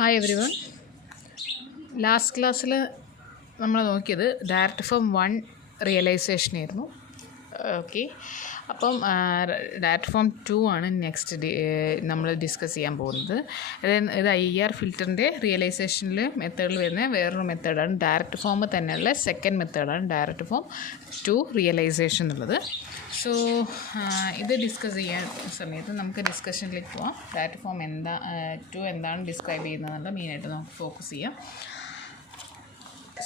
Hi every one. Last ക്ലാസ്സിൽ നമ്മൾ നോക്കിയത് ഡയറക്റ്റ് ഫോം 1 റിയലൈസേഷൻ ആയിരുന്നു. ഓക്കെ, അപ്പം ഡയറക്റ്റ് ഫോം 2 ആണ് നെക്സ്റ്റ് നമ്മൾ ഡിസ്കസ് ചെയ്യാൻ പോകുന്നത്. ഇത് IER ഫിൽറ്ററിൻ്റെ റിയലൈസേഷനിൽ മെത്തേഡിൽ വരുന്ന വേറൊരു മെത്തേഡാണ്. ഡയറക്റ്റ് ഫോം തന്നെയുള്ള സെക്കൻഡ് മെത്തേഡാണ് ഡയറക്റ്റ് ഫോം 2 റിയലൈസേഷൻ എന്നുള്ളത്. സോ ഇത് ഡിസ്കസ് ചെയ്യാൻ സമയത്ത് നമുക്ക് ഡിസ്കഷനിലേക്ക് പോവാം. ഡയറക്റ്റ് ഫോം 2 എന്താണ് ഡിസ്ക്രൈബ് ചെയ്യുന്നതെന്നുള്ള മെയിനായിട്ട് നമുക്ക് ഫോക്കസ് ചെയ്യാം.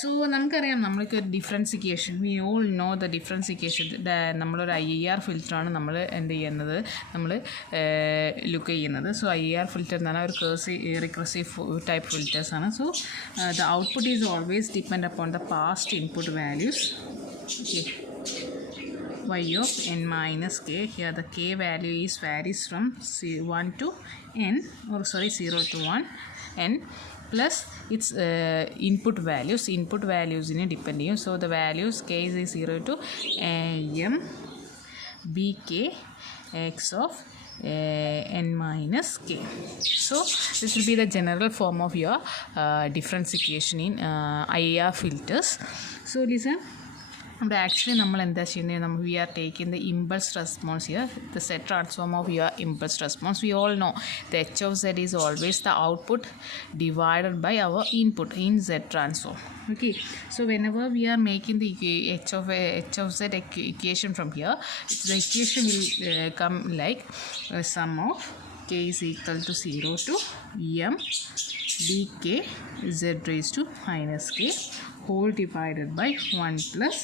സോ നമുക്കറിയാം, നമ്മൾക്ക് ഡിഫറൻസിക്കേഷൻ, വി ഓൾ നോ ദ ഡിഫറൻസിക്കേഷൻ. നമ്മളൊരു IER ഫിൽറ്ററാണ് നമ്മൾ എന്ത് ചെയ്യുന്നത്, നമ്മൾ ലുക്ക് ചെയ്യുന്നത്. സോ IER ഫിൽറ്റർ എന്ന് പറഞ്ഞാൽ ഒരു റിക്കർസീവ് ടൈപ്പ് ഫിൽറ്റേഴ്സാണ്. So the output is always depend upon the past input values. Okay, y of n minus k. Here the k value varies from 1 to n, or sorry 0 to 1 n, plus its input values in depend ചെയ്യും. So the values k is 0 to m bk x of n minus k. So this will be the general form of your differentiation in IER filters. So listen, but actually നമ്മൾ എന്താ ചെയ്യുന്നത്, നമ്മൾ we are taking the impulse response here, the z transform of your impulse response. We all know the h of z is always the output divided by our input in z transform. Okay, so whenever we are making the h of z equation from here, the equation will come like sum of k is equal to 0 to m dk z raised to minus k whole divided by 1 plus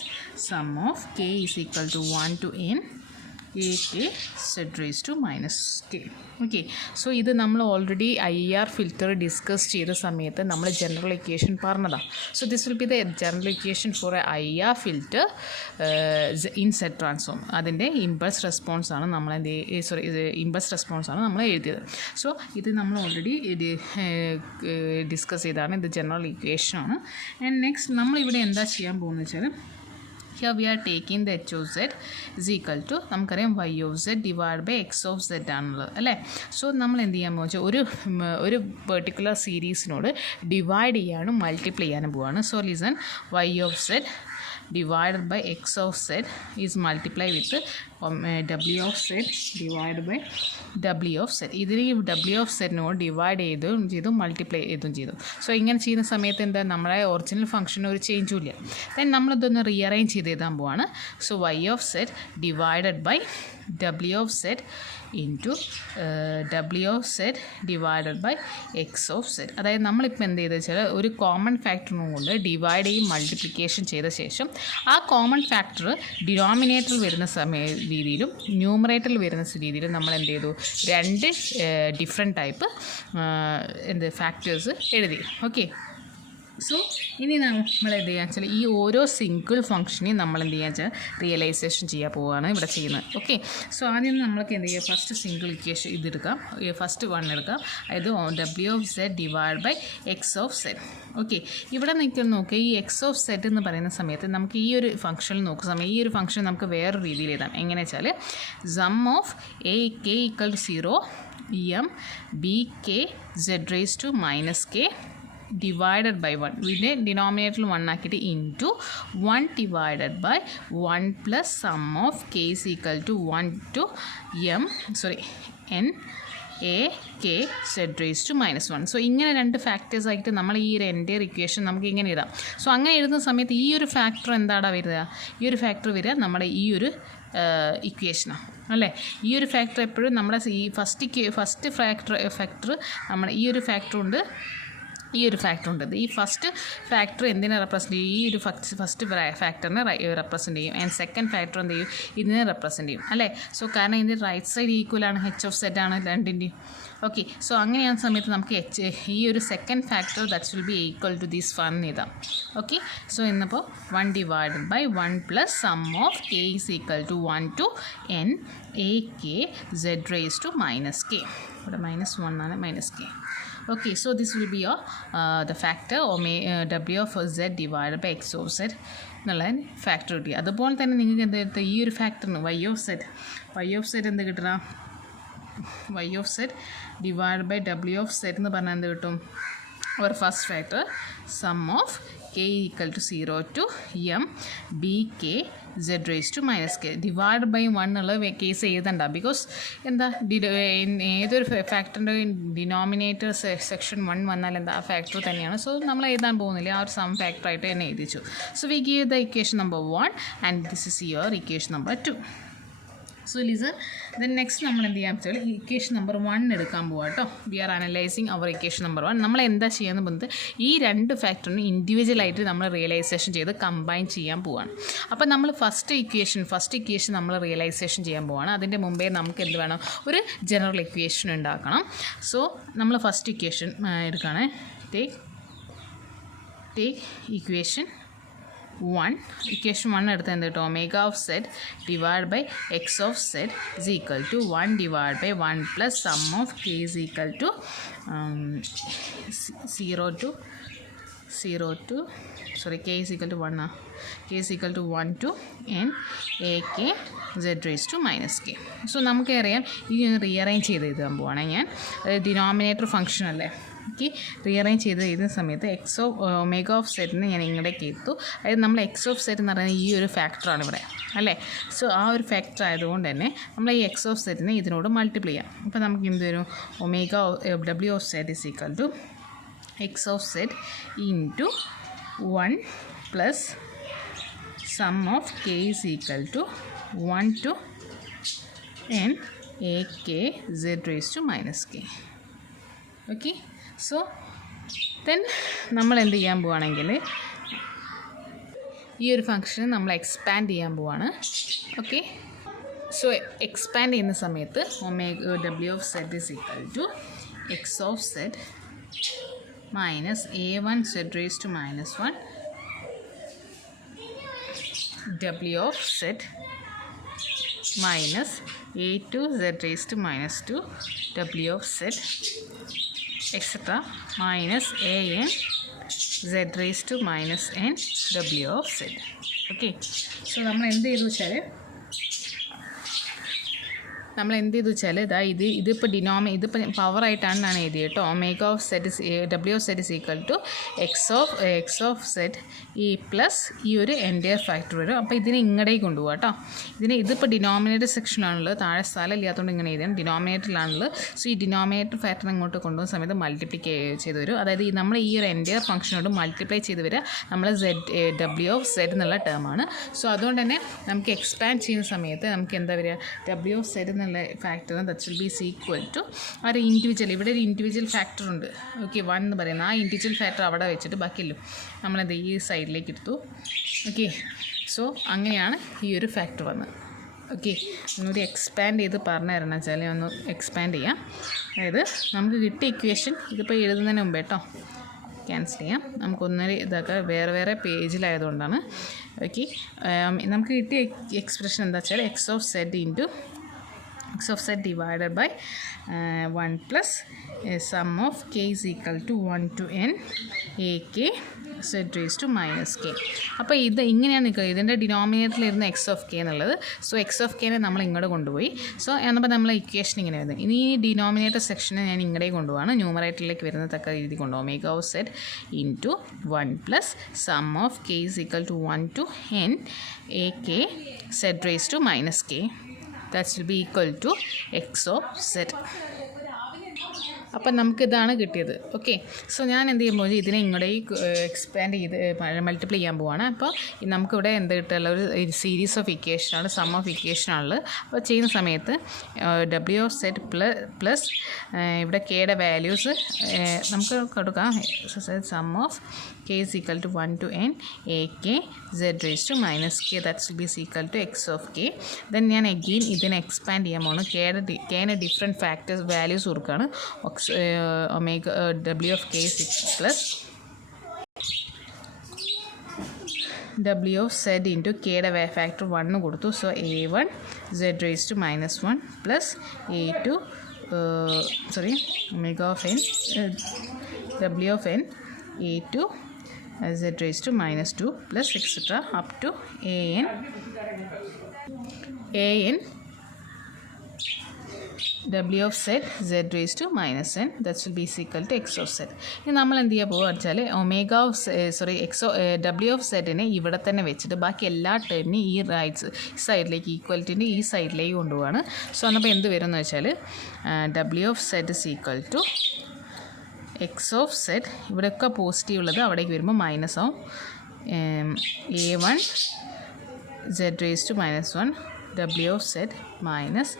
sum of k is equal to 1 to n ak z raised to minus k. Okay, so ഇത് നമ്മൾ already IER filter discuss ചെയ്ത സമയത്ത് നമ്മൾ general equation പറഞ്ഞതാണ്. So this will be the general equation for IER filter in z transform. അതിൻ്റെ impulse response ആണ് നമ്മൾ impulse response ആണ് നമ്മൾ എഴുതിയത്. സോ ഇത് നമ്മൾ ഓൾറെഡി ഡിസ്കസ് ചെയ്തതാണ്. ഇത് ജനറൽ ഇക്വേഷനാണ്. ആൻഡ് നെക്സ്റ്റ് നമ്മളിവിടെ എന്താ ചെയ്യാൻ പോകുന്നത് വെച്ചാൽ, here we are taking the h of z is equal to നമുക്കറിയാം y of z divided by x of z ആണുള്ളത് അല്ലേ. സോ നമ്മൾ എന്ത് ചെയ്യാൻ പോകുക, ഒരു പെർട്ടിക്കുലർ സീരീസിനോട് ഡിവൈഡ് ചെയ്യാനും മൾട്ടിപ്ലൈ ചെയ്യാനും പോവാണ്. So listen, y of z divided by x of z is multiply with w of z divided by w of z. ഇതിന് w of z-നോട് ഡിവൈഡ് ചെയ്തു മൾട്ടിപ്ലൈ ചെയ്തു. സോ ഇങ്ങനെ ചെയ്യുന്ന സമയത്ത് എന്താ, നമ്മളെ ഒറിജിനൽ ഫംഗ്ഷന് ഒരു ചേഞ്ചും ഇല്ല. ദെൻ നമ്മളിതൊന്ന് റീഅറേഞ്ച് ചെയ്ത് എഴുതാൻ പോവാണ്. So y of z divided by w of z into w of z divided by x of z. അതായത് നമ്മളിപ്പോൾ എന്ത് ചെയ്തെന്ന് വെച്ചാൽ, ഒരു കോമൺ ഫാക്ടറിനും കൊണ്ട് ഡിവൈഡ് ചെയ്യും മൾട്ടിപ്ലിക്കേഷൻ ചെയ്ത ശേഷം ആ കോമൺ ഫാക്ടർ ഡിനോമിനേറ്ററിൽ വരുന്ന രീതിയിലും ന്യൂമറേറ്ററിൽ വരുന്ന രീതിയിലും നമ്മൾ എന്ത് ചെയ്തു, രണ്ട് ഡിഫറെൻറ്റ് ടൈപ്പ് ഫാക്ടേഴ്സ് എഴുതി. ഓക്കെ, സോ ഇനി നമ്മൾ എന്ത് ചെയ്യുക വെച്ചാൽ, ഈ ഓരോ സിംഗിൾ ഫംഗ്ഷനെയും നമ്മൾ എന്ത് ചെയ്യുക വെച്ചാൽ റിയലൈസേഷൻ ചെയ്യാൻ പോവുകയാണ് ഇവിടെ ചെയ്യുന്നത്. ഓക്കെ, സോ ആദ്യം നമ്മൾക്ക് എന്ത് ചെയ്യുക, ഫസ്റ്റ് സിംഗിൾ ഇക്വേഷൻ ഇതെടുക്കാം, ഫസ്റ്റ് വൺ എടുക്കാം, അതായത് w of z divide by x of z. Okay, ഇവിടെ നോക്കുക, ഈ x of z എന്ന് പറയുന്ന സമയത്ത് നമുക്ക് ഈ ഒരു ഫംഗ്ഷനിൽ നോക്കുന്ന സമയം ഈ ഒരു ഫംഗ്ഷൻ നമുക്ക് വേറൊരു രീതിയിൽ എഴുതാം. എങ്ങനെ വെച്ചാൽ, sum of k equal to 0 m bk z raised to minus k divided by 1, ഇതിൻ്റെ ഡിനോമിനേറ്ററിൽ 1 ആക്കിയിട്ട് into 1 divided by 1 plus sum of k is equal to 1 to n a k z raised to minus 1. So ഇങ്ങനെ രണ്ട് factors ആയിട്ട് നമ്മൾ ഈ ഒരു entire equation നമുക്ക് ഇങ്ങനെ എഴുതാം. സോ അങ്ങനെ എഴുതുന്ന സമയത്ത് ഈ ഒരു ഫാക്ടർ എന്താണ് വരിക, ഈ ഒരു ഫാക്ടർ വരിക നമ്മുടെ ഈ ഒരു ഇക്വേഷനാണ് അല്ലേ. ഈ ഒരു ഫാക്ടർ എപ്പോഴും നമ്മുടെ ഈ ഫസ്റ്റ് ഫാക്ടർ നമ്മുടെ ഈ ഒരു ഫാക്ടറുണ്ട്, ഈ ഒരു ഫാക്ടറുണ്ട്. ഈ ഫസ്റ്റ് ഫാക്ടർ എന്തിനെ റെപ്രസെൻ്റ് ചെയ്യും, ഈ ഒരു ഫസ്റ്റ് ഫാക്ടറിനെ റെപ്രസെൻ്റ് ചെയ്യും. ആൻഡ് സെക്കൻഡ് ഫാക്ടർ എന്ത് ചെയ്യും, ഇതിനെ റെപ്രസെൻ്റ് ചെയ്യും അല്ലേ. സോ കാരണം ഇതിൻ്റെ റൈറ്റ് സൈഡ് ഈക്വലാണ്, h of z ആണ് രണ്ടിൻ്റെയും. ഓക്കെ, സോ അങ്ങനെയാണ് സമയത്ത് നമുക്ക് ഈ ഒരു second factor that's will be equal to this one എഴുതാം. ഓക്കെ, സോ ഇന്നിപ്പോൾ 1 divided by 1 plus sum of k is equal to 1 to n a k z raised to minus k. ഇവിടെ -1 ആണ്, minus k. Okay, so this will be your the factor or w of z divided by x of z എന്നുള്ള factor കിട്ടി. അതുപോലെ തന്നെ നിങ്ങൾക്ക് എന്താ ഈ ഒരു ഫാക്ടറിന് y of z എന്ത് കിട്ടണം, y of z divided by w of z എന്ന് പറഞ്ഞാൽ എന്ത് കിട്ടും? our first factor sum of k equal to 0 to m b k z raised to minus k divided by 1 എന്നുള്ള കേസ് എഴുതണ്ട. ബിക്കോസ് എന്താ ഏതൊരു ഫാക്ടറിൻ്റെ denominator section 1 വന്നാൽ എന്താ ആ ഫാക്ടർ തന്നെയാണ്. സോ നമ്മൾ എഴുതാൻ പോകുന്നില്ല, ആ ഒരു സം ഫാക്ടറായിട്ട് തന്നെ എഴുതിച്ചു. So we give the equation number 1 and this is your equation number 2. So listen, then next നമ്മൾ എന്ത് ചെയ്യാൻ വെച്ചാൽ ഇക്വേഷൻ നമ്പർ 1 എടുക്കാൻ പോവാം കേട്ടോ. We are analysing our equation number 1. നമ്മൾ എന്താ ചെയ്യാന്ന് പറഞ്ഞത് ഈ രണ്ട് ഫാക്ടറിനും ഇൻഡിവിജ്വലായിട്ട് നമ്മൾ റിയലൈസേഷൻ ചെയ്ത് കമ്പൈൻ ചെയ്യാൻ പോവാണ്. അപ്പോൾ നമ്മൾ ഫസ്റ്റ് ഇക്വേഷൻ നമ്മൾ റിയലൈസേഷൻ ചെയ്യാൻ പോവാണ്. അതിൻ്റെ മുമ്പേ നമുക്ക് എന്ത് വേണം? ഒരു ജനറൽ ഇക്വേഷൻ ഉണ്ടാക്കണം. സോ നമ്മൾ ഫസ്റ്റ് ഇക്വേഷൻ എടുക്കുകയാണ്. Take equation 1. ഇക്വേഷൻ 1 എടുത്ത് എന്ത് കിട്ടും? Omega of z divide by X of z is equal to 1 divide by 1 plus sum of K is equal to 1 to n a k z raised to minus k. So നമുക്കറിയാം ഇത് rearrange ചെയ്ത് എഴുതാൻ പോവാണ് ഞാൻ. Denominator function അല്ലേ? Okay, rearrange ചെയ്ത് എഴുതുന്ന സമയത്ത് ഒമേഗ ഓഫ് സെറ്റിന് ഞാൻ ഇങ്ങോട്ടേക്ക് എത്തു. അതായത് നമ്മൾ എക്സ് ഓഫ് സെറ്റ് എന്ന് പറയുന്നത് ഈ ഒരു ഫാക്ടറാണ് ഇവിടെ അല്ലേ. സോ ആ ഒരു ഫാക്ടർ ആയതുകൊണ്ട് തന്നെ നമ്മൾ ഈ എക്സ് ഓഫ് സെറ്റിനെ ഇതിനോട് മൾട്ടിപ്ലൈ ചെയ്യാം. അപ്പോൾ നമുക്ക് എന്ത് വരും? Omega W of z is equal to X of z into 1 plus sum of K is equal to 1 to n a k z raised to minus k. Okay, so then നമ്മൾ എന്ത് ചെയ്യാൻ പോവുകയാണെങ്കിൽ ഈ ഒരു ഫംഗ്ഷന് നമ്മൾ എക്സ്പാൻഡ് ചെയ്യാൻ പോവാണ്. ഓക്കെ, സോ എക്സ്പാൻഡ് ചെയ്യുന്ന സമയത്ത് omega W of z is equal to X of z minus a1 z raised to minus 1 w of z minus a2 z raised to minus 2 w of z etc. minus an z raised to minus n w of z. Okay, so നമ്മൾ എന്ത് ചെയ്തു വെച്ചാൽ ഇതാ ഇതിപ്പോൾ ഇതിപ്പോൾ പവറായിട്ടാണ് ഞാൻ എഴുതിയത് കേട്ടോ. Omega of z W of z is equal to X of z ഈ പ്ലസ് ഈ ഒരു എൻറ്റയർ ഫാക്ടർ വരും. അപ്പോൾ ഇതിനെ ഇങ്ങടേക്ക് കൊണ്ടുപോകാം കേട്ടോ. ഇതിപ്പോൾ ഡിനോമിനേറ്റർ സെക്ഷനാണുള്ളത്, താഴെ സ്ഥലം ഇല്ലാത്തതുകൊണ്ട് ഇങ്ങനെ എഴുതിയാണ്. ഡിനോമിനേറ്ററിലാണുള്ളത്. സോ ഈ ഡിനോമിനേറ്റർ ഫാക്ടർ ഇങ്ങോട്ട് കൊണ്ടുപോകുന്ന സമയത്ത് മൾട്ടിപ്ലൈ ചെയ്ത് വരും. അതായത് നമ്മൾ ഈ ഒരു എൻറ്റയർ ഫംഗ്ഷനോട് മൾട്ടിപ്ലൈ ചെയ്ത് വരിക നമ്മൾ ഡബ്ല്യു ഓഫ് സെറ്റ് എന്നുള്ള ടേമാണ്. സോ അതുകൊണ്ട് തന്നെ നമുക്ക് എക്സ്പാൻഡ് ചെയ്യുന്ന സമയത്ത് നമുക്ക് എന്താ വരിക? ഡബ്ല്യു ഓഫ് സെറ്റ് എന്നുള്ള factor that will be equal to ആ ഒരു ഇൻഡിവിജ്വൽ, ഇവിടെ ഒരു ഇൻഡിവിജ്വൽ ഫാക്ടർ ഉണ്ട്. ഓക്കെ, 1 എന്ന് പറയുന്നത് ആ ഇൻഡിവിജ്വൽ ഫാക്ടർ അവിടെ വെച്ചിട്ട് ബാക്കിയല്ലോ നമ്മളത് ഈ സൈഡിലേക്ക് എടുത്തു. ഓക്കെ, സോ അങ്ങനെയാണ് ഈ ഒരു ഫാക്ടർ വന്നത്. ഓക്കെ, ഒന്നുകൂടി എക്സ്പാൻഡ് ചെയ്ത് പറഞ്ഞു തരണം വെച്ചാൽ ഒന്ന് എക്സ്പാൻഡ് ചെയ്യാം. അതായത് നമുക്ക് കിട്ടിയ ഇക്വേഷൻ ഇതിപ്പോൾ എഴുതുന്നതിന് മുമ്പ് കേട്ടോ ക്യാൻസൽ ചെയ്യാം. നമുക്കൊന്നൊരു ഇതൊക്കെ വേറെ പേജിലായതുകൊണ്ടാണ്. ഓക്കെ, നമുക്ക് കിട്ടിയ എക്സ്പ്രഷൻ എന്താ വെച്ചാൽ X of z into x of z divided by 1 plus sum of k is equal to 1 to n a k z raised to minus k. അപ്പോൾ ഇത് ഇങ്ങനെയാണ് നിൽക്കുക. ഇതിൻ്റെ ഡിനോമിനേറ്ററിൽ ഇരുന്ന എക്സ് ഓഫ് കെ എന്നുള്ളത്. സോ എക്സ് ഓഫ് കെനെ നമ്മൾ ഇങ്ങോട്ട് കൊണ്ടുപോയി. സോ എന്നപ്പോൾ നമ്മൾ ഇക്വേഷൻ ഇങ്ങനെ വരുന്നത്. ഇനി ഈ ഡിനോമിനേറ്റർ സെക്ഷനെ ഞാൻ ഇങ്ങോട്ടേക്ക് കൊണ്ടുപോവാണ്. ന്യൂമറേറ്ററിലേക്ക് വരുന്ന തക്ക രീതി കൊണ്ടുപോകും. Omega of z into 1 plus sum of K is equal to 1 to n a k z raised to minus k. That will be equal to x of z. അപ്പം നമുക്കിതാണ് കിട്ടിയത്. ഓക്കെ, സോ ഞാൻ എന്ത് ചെയ്യുമ്പോൾ ഇതിനെ ഇങ്ങോട്ട് എക്സ്പാൻഡ് ചെയ്ത് multiply ചെയ്യാൻ പോവാണ്. അപ്പോൾ നമുക്കിവിടെ എന്ത് കിട്ടുക? ഒരു സീരീസ് ഓഫ് ഇക്വേഷനാണ്, സം ഓഫ് ഇക്വേഷനാണുള്ളത്. അപ്പോൾ ചെയ്യുന്ന സമയത്ത് ഡബ്ല്യു ഓഫ് സെറ്റ് പ്ലസ് ഇവിടെ കെയുടെ വാല്യൂസ് നമുക്ക് കൊടുക്കാം. Sum of k is equal to 1 to n a k z raised to minus k, that will be equal to x of k. Then ഞാൻ again ഇതിനെ expand ചെയ്യാൻ പോകുന്നു. കെയുടെ different factors values കൊടുക്കുകയാണ്. Omega w of k plus w of z into കെയുടെ factor 1 കൊടുത്തു. So a1 z raised to minus 1 plus a2 omega of n w of n a2 z raised to minus 2 plus etc. up to an W of z, z raised to minus n, that will be is equal to x of z. ഇനി നമ്മൾ എന്ത് ചെയ്യാൻ പോകുക വെച്ചാൽ omega of W of z-നെ ഇവിടെ തന്നെ വെച്ചിട്ട് ബാക്കി എല്ലാ ടേമിനെയും ഈ റൈറ്റ് സൈഡിലേക്ക് ഈക്വലിറ്റിൻ്റെ ഈ സൈഡിലേക്ക് കൊണ്ടുപോവാണ്. സോ അന്നപ്പോൾ എന്ത് വരും എന്ന് വെച്ചാൽ W of z is equal to X of z, ഇവിടെയൊക്കെ പോസിറ്റീവ് ഉള്ളത് അവിടേക്ക് വരുമ്പോൾ മൈനസ് ആവും. a1 z raised to minus 1 w of z minus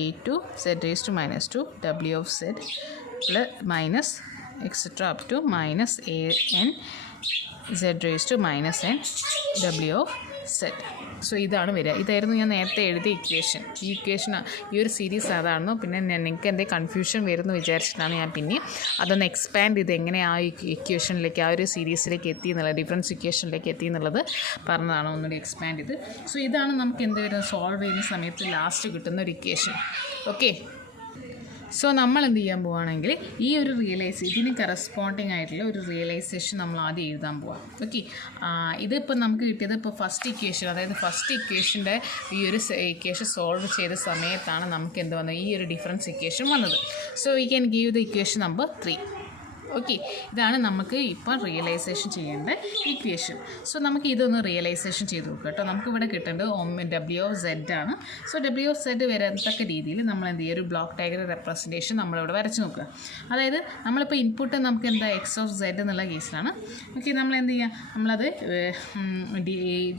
a2 z raised to minus 2 w of z plus minus etc. up to minus an z raised to minus n w of z. So ഇതാണ് വരിക. ഇതായിരുന്നു ഞാൻ നേരത്തെ എഴുതിയ equation. ഈ equation ഈ ഒരു series അതാണെന്നോ പിന്നെ നിങ്ങൾക്ക് എന്തെങ്കിലും കൺഫ്യൂഷൻ വരുമെന്ന് വിചാരിച്ചിട്ടാണ് ഞാൻ പിന്നെ അതൊന്ന് എക്സ്പാൻഡ് ചെയ്ത് എങ്ങനെ ആ ഇക്വേഷനിലേക്ക് ആ ഒരു സീരീസിലേക്ക് എത്തി എന്നുള്ളത് ഡിഫറൻസ് ഇക്വേഷനിലേക്ക് എത്തി എന്നുള്ളത് പറഞ്ഞതാണ് ഒന്നുകൂടി എക്സ്പാൻഡ് ചെയ്ത്. സോ ഇതാണ് നമുക്ക് എന്ത് വരുന്നത് സോൾവ് ചെയ്യുന്ന സമയത്ത് ലാസ്റ്റ് കിട്ടുന്ന ഒരു ഇക്വേഷൻ. ഓക്കെ, സോ നമ്മൾ എന്ത് ചെയ്യാൻ പോവുകയാണെങ്കിൽ ഈ ഒരു ഇതിന് കറസ്പോണ്ടിങ് ആയിട്ടുള്ള ഒരു റിയലൈസേഷൻ നമ്മൾ ആദ്യം എഴുതാൻ പോവാം. ഓക്കെ, ഇതിപ്പോൾ നമുക്ക് കിട്ടിയത് ഇപ്പോൾ ഫസ്റ്റ് ഇക്വേഷൻ, അതായത് ഫസ്റ്റ് ഇക്വേഷൻ്റെ ഈ ഒരു ഇക്വേഷൻ സോൾവ് ചെയ്ത സമയത്താണ് നമുക്ക് എന്ത് വന്നത് ഈ ഒരു ഡിഫറൻസ് ഇക്വേഷൻ വന്നത്. So we can give the equation number 3. Okay, ഇതാണ് നമുക്ക് ഇപ്പം റിയലൈസേഷൻ ചെയ്യേണ്ട ഇക്വേഷൻ. സോ നമുക്ക് ഇതൊന്ന് റിയലൈസേഷൻ ചെയ്ത് നോക്കുക കേട്ടോ. നമുക്കിവിടെ കിട്ടേണ്ടത് W of Z ആണ്. സോ W of Z വരത്തക്ക രീതിയിൽ നമ്മൾ എന്ത് ചെയ്യുക ഒരു ബ്ലോക്ക് ഡയഗ്രം റെപ്രസെൻറ്റേഷൻ നമ്മളിവിടെ വരച്ച് നോക്കുക. അതായത് നമ്മളിപ്പോൾ ഇൻപുട്ട് നമുക്ക് എന്താ എക്സ് ഓഫ് സെഡ് എന്നുള്ള കേസിലാണ്. ഓക്കെ, നമ്മൾ എന്ത് ചെയ്യുക നമ്മളത്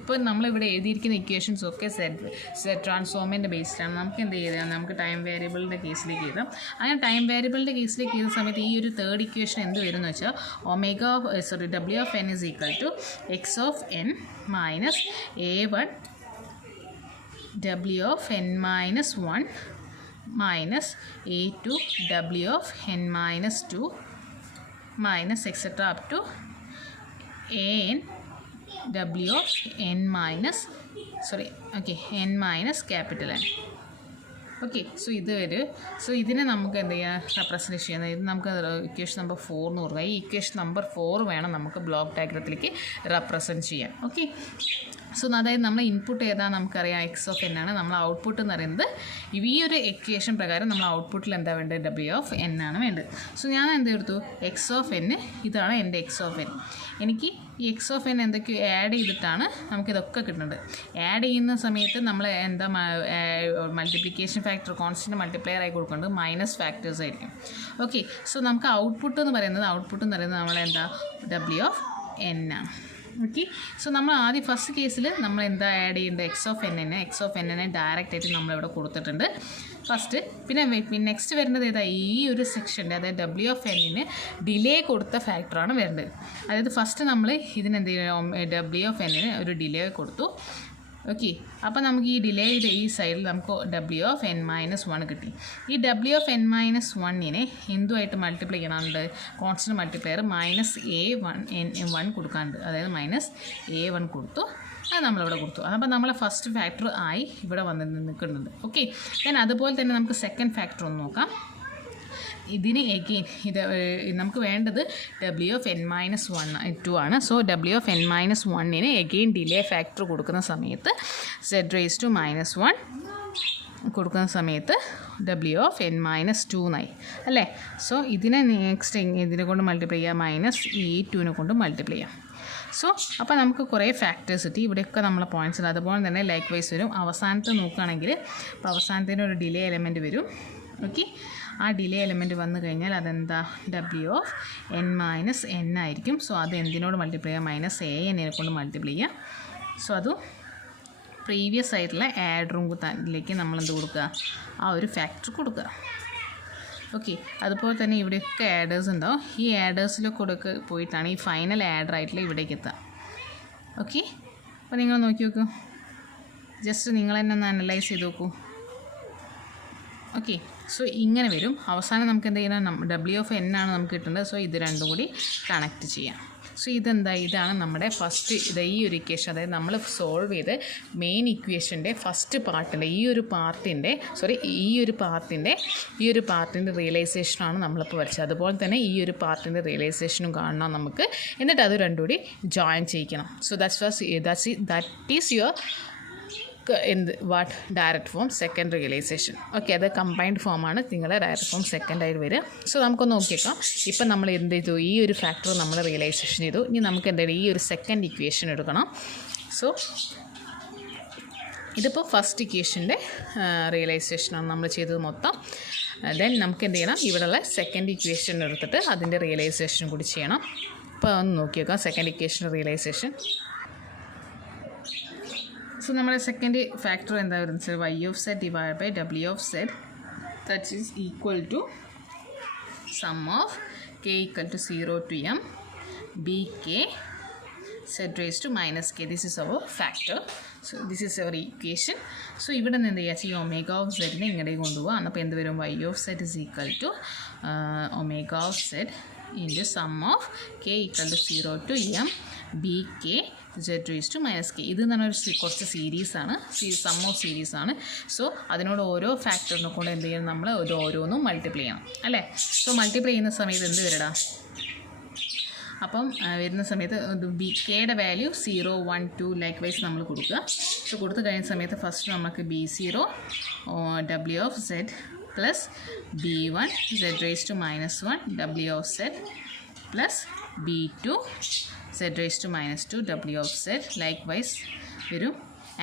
ഇപ്പോൾ നമ്മളിവിടെ എഴുതിയിരിക്കുന്ന ഇക്വേഷൻസ് ഒക്കെ സെഡ് ട്രാൻസ്ഫോമിൻ്റെ ബേസിലാണ്. നമുക്ക് എന്ത് ചെയ്താൽ നമുക്ക് ടൈം വേരിയബിളിൻ്റെ കേസിലേക്ക് എഴുതാം. അങ്ങനെ ടൈം വേരിയബിളിൻ്റെ കേസിലേക്ക് എഴുതുന്ന സമയത്ത് ഈ ഒരു തേർഡ് ഇക്വേഷൻ എന്ത് വരും എന്ന് വെച്ചാൽ W of n is equal to x of n minus a1 W of n minus 1 minus a2 W of n minus 2 minus etc. up to an W of n minus n minus capital N. Okay, so ഇത് വരും. So ഇതിനെ നമുക്ക് എന്ത് ചെയ്യാം represent ചെയ്യുന്നത്, ഇത് നമുക്ക് equation number 4 എന്ന് പറയുക. ഈ ഇക്വേഷൻ നമ്പർ 4 വേണം നമുക്ക് ബ്ലോക്ക് ഡയഗ്രത്തിലേക്ക് റെപ്രസെൻറ്റ് ചെയ്യാൻ. ഓക്കെ, സോ അതായത് നമ്മൾ ഇൻപുട്ട് ഏതാണ് നമുക്കറിയാം എക്സ് ഓഫ് എൻ ആണ്. നമ്മൾ ഔട്ട്പുട്ട് എന്ന് പറയുന്നത് ഈ ഒരു ഇക്വേഷൻ പ്രകാരം നമ്മൾ ഔട്ട്പുട്ടിൽ എന്താ വേണ്ടത് W of n ആണ് വേണ്ടത്. സോ ഞാൻ എന്ത് എടുത്തു എക്സ് ഓഫ് n, ഇതാണ് എൻ്റെ എക്സ് ഓഫ് n. എനിക്ക് ഈ എക്സ് ഓഫ് n എന്തൊക്കെയോ ആഡ് ചെയ്തിട്ടാണ് നമുക്കിതൊക്കെ കിട്ടുന്നത്. ആഡ് ചെയ്യുന്ന സമയത്ത് നമ്മൾ എന്താ മൾട്ടിപ്ലിക്കേഷൻ ഫാക്ടർ കോൺസ്റ്റൻറ്റ് മൾട്ടിപ്ലയർ ആയി കൊടുക്കേണ്ടത് മൈനസ് ഫാക്ടേഴ്സ് ആയിരിക്കും. ഓക്കെ, സോ നമുക്ക് ഔട്ട്പുട്ട് എന്ന് പറയുന്നത് നമ്മളെന്താ W of n ആണ്. ഓക്കെ, സോ നമ്മൾ ആദ്യം ഫസ്റ്റ് കേസിൽ നമ്മൾ എന്താ ആഡ് ചെയ്യേണ്ടത് എക്സ് ഓഫ് എന്നിനെ ഡയറക്റ്റ് ആയിട്ട് നമ്മളിവിടെ കൊടുത്തിട്ടുണ്ട് ഫസ്റ്റ്. പിന്നെ നെക്സ്റ്റ് വരുന്നത് ഏതാ ഈ ഒരു സെക്ഷൻ്റെ അതായത് W of n-ന് ഡിലേ കൊടുത്ത ഫാക്ടറാണ് വരേണ്ടത്. അതായത് ഫസ്റ്റ് നമ്മൾ ഇതിനെന്ത് ചെയ്യണം W of n-ന് ഒരു ഡിലേ കൊടുത്തു. ഓക്കെ, അപ്പോൾ നമുക്ക് ഈ ഡിലേയുടെ ഈ സൈഡിൽ നമുക്ക് W of n minus 1 കിട്ടി. ഈ W of n minus 1-നെ എന്തുമായിട്ട് മൾട്ടിപ്ലൈ ചെയ്യണമുണ്ട് കോൺസ്റ്റൻറ്റ് മൾട്ടിപ്ലയർ -a1 കൊടുക്കാനുണ്ട്. അതായത് -a1 കൊടുത്തു, അത് നമ്മളിവിടെ കൊടുത്തു. അപ്പോൾ നമ്മളെ ഫസ്റ്റ് ഫാക്ടർ ആയി ഇവിടെ വന്ന് നിൽക്കുന്നുണ്ട്. ഓക്കെ, ദെൻ അതുപോലെ തന്നെ നമുക്ക് സെക്കൻഡ് ഫാക്ടർ ഒന്ന് നോക്കാം. ഇതിന് എഗെയിൻ നമുക്ക് വേണ്ടത് W of n minus 2 ആണ്. So W of n minus 1-ന് എഗെയിൻ ഡിലേ ഫാക്ടർ കൊടുക്കുന്ന സമയത്ത് z raised to minus 1 കൊടുക്കുന്ന സമയത്ത് W of n minus 2 എന്നായി അല്ലേ. സോ ഇതിനെ നെക്സ്റ്റ് ഇതിനെ കൊണ്ട് മൾട്ടിപ്ലൈ ചെയ്യാം -e2-നെ കൊണ്ട് മൾട്ടിപ്ലൈ ചെയ്യാം. സോ അപ്പോൾ നമുക്ക് കുറേ ഫാക്ടേഴ്സ് കിട്ടി. ഇവിടെയൊക്കെ നമ്മളെ പോയിൻറ്റ്സ് ഉണ്ട്. അതുപോലെ തന്നെ ലൈക്ക് വൈസ് വരും. അവസാനത്തെ നോക്കുകയാണെങ്കിൽ അപ്പോൾ അവസാനത്തിന് ഒരു ഡിലേ എലമെൻറ്റ് വരും. ഓക്കെ, ആ ഡിലേ എലമെൻറ്റ് വന്നു കഴിഞ്ഞാൽ അതെന്താ W of n minus n ആയിരിക്കും. സോ അത് എന്തിനോട് മൾട്ടിപ്ലൈ ചെയ്യാം -an-നെ കൊണ്ട് മൾട്ടിപ്ലൈ ചെയ്യാം. സോ അത് പ്രീവിയസ് ആയിട്ടുള്ള ആഡറിലേക്ക് നമ്മളെന്ത് കൊടുക്കുക ആ ഒരു ഫാക്ടർ കൊടുക്കുക. ഓക്കെ, അതുപോലെ തന്നെ ഇവിടെയൊക്കെ ആഡേഴ്സ് ഉണ്ടാവും. ഈ ആഡേഴ്സിലൊക്കെ പോയിട്ടാണ് ഈ ഫൈനൽ ആഡറായിട്ടുള്ള ഇവിടേക്ക് എത്തുക. ഓക്കെ, അപ്പോൾ നിങ്ങൾ നോക്കി നോക്കൂ, ജസ്റ്റ് നിങ്ങൾ തന്നെ ഒന്ന് അനലൈസ് ചെയ്ത് നോക്കൂ. ഓക്കെ, സോ ഇങ്ങനെ വരും. അവസാനം നമുക്ക് എന്ത് ചെയ്യണം W of n ആണ് നമുക്ക് കിട്ടേണ്ടത്. സോ ഇത് രണ്ടും കൂടി കണക്റ്റ് ചെയ്യാം. സോ ഇതാണ് നമ്മുടെ ഫസ്റ്റ് ഈ ഒരു ഇക്വേഷൻ, അതായത് നമ്മൾ സോൾവ് ചെയ്ത് മെയിൻ ഇക്വേഷൻ്റെ ഫസ്റ്റ് പാർട്ടിൻ്റെ ഈ ഒരു പാർട്ടിൻ്റെ റിയലൈസേഷനാണ് നമ്മളിപ്പോൾ വരച്ചത്. അതുപോലെ തന്നെ ഈ ഒരു പാർട്ടിൻ്റെ റിയലൈസേഷനും കാണണം നമുക്ക്. എന്നിട്ട് അത് രണ്ടും കൂടി ജോയിൻ ചെയ്യിക്കണം. So that is your what direct form second realization. Okay, അത് കമ്പൈൻഡ് ഫോമാണ് നിങ്ങളുടെ ഡയറക്റ്റ് ഫോം സെക്കൻഡായിട്ട് വരിക. സോ നമുക്കൊന്ന് നോക്കിയേക്കാം. ഇപ്പം നമ്മൾ എന്ത് ചെയ്തു, ഈ ഒരു ഫാക്ടർ നമ്മൾ റിയലൈസേഷൻ ചെയ്തു. ഇനി നമുക്ക് എന്തായാലും ഈ ഒരു സെക്കൻഡ് ഇക്വേഷൻ എടുക്കണം. സോ ഇതിപ്പോൾ ഫസ്റ്റ് ഇക്വേഷൻ്റെ റിയലൈസേഷനാണ് നമ്മൾ ചെയ്തത് മൊത്തം. ദെൻ നമുക്ക് എന്ത് ചെയ്യണം, ഇവിടെയുള്ള സെക്കൻഡ് ഇക്വേഷൻ എടുത്തിട്ട് അതിൻ്റെ റിയലൈസേഷൻ കൂടി ചെയ്യണം. അപ്പോൾ ഒന്ന് നോക്കി നോക്കാം സെക്കൻഡ് ഇക്വേഷൻ റിയലൈസേഷൻ. സോ നമ്മുടെ സെക്കൻഡ് ഫാക്ടർ എന്താ വരുന്നത് വെച്ചാൽ y of z divided by w of z, that is equal to sum of k equal to 0 to m bk z raised to minus k. This is our factor. So this is our equation. So ഇവിടെ നിന്ന് എന്ത് ചെയ്യുക, ഈ omega of സെഡിനെ ഇങ്ങോട്ടേക്ക് കൊണ്ടുപോകാം. അപ്പോൾ എന്ത് വരും, y of z is equal to omega of z into sum of k equal to 0 to m bk z raised to minus k. ഇത് എന്ന് പറഞ്ഞാൽ കുറച്ച് സീരീസാണ്, സം ഓഫ് സീരീസാണ്. സോ അതിനോട് ഓരോ ഫാക്ടറിനെ കൊണ്ട് എന്ത് ചെയ്യണം, നമ്മൾ ഓരോന്നും മൾട്ടിപ്ലൈ ചെയ്യണം അല്ലേ. സോ മൾട്ടിപ്ലൈ ചെയ്യുന്ന സമയത്ത് എന്ത് വരടാ, അപ്പം വരുന്ന സമയത്ത് ബി കെയുടെ വാല്യൂ 0 1 2 ലൈക്ക് വൈസ് നമ്മൾ കൊടുക്കുക. സോ കൊടുത്തു കഴിയുന്ന സമയത്ത് ഫസ്റ്റ് നമുക്ക് B0 W of Z plus B1 Z raised to minus 1 W of Z plus B2 Z raised to minus 2 W of Z likewise വരും,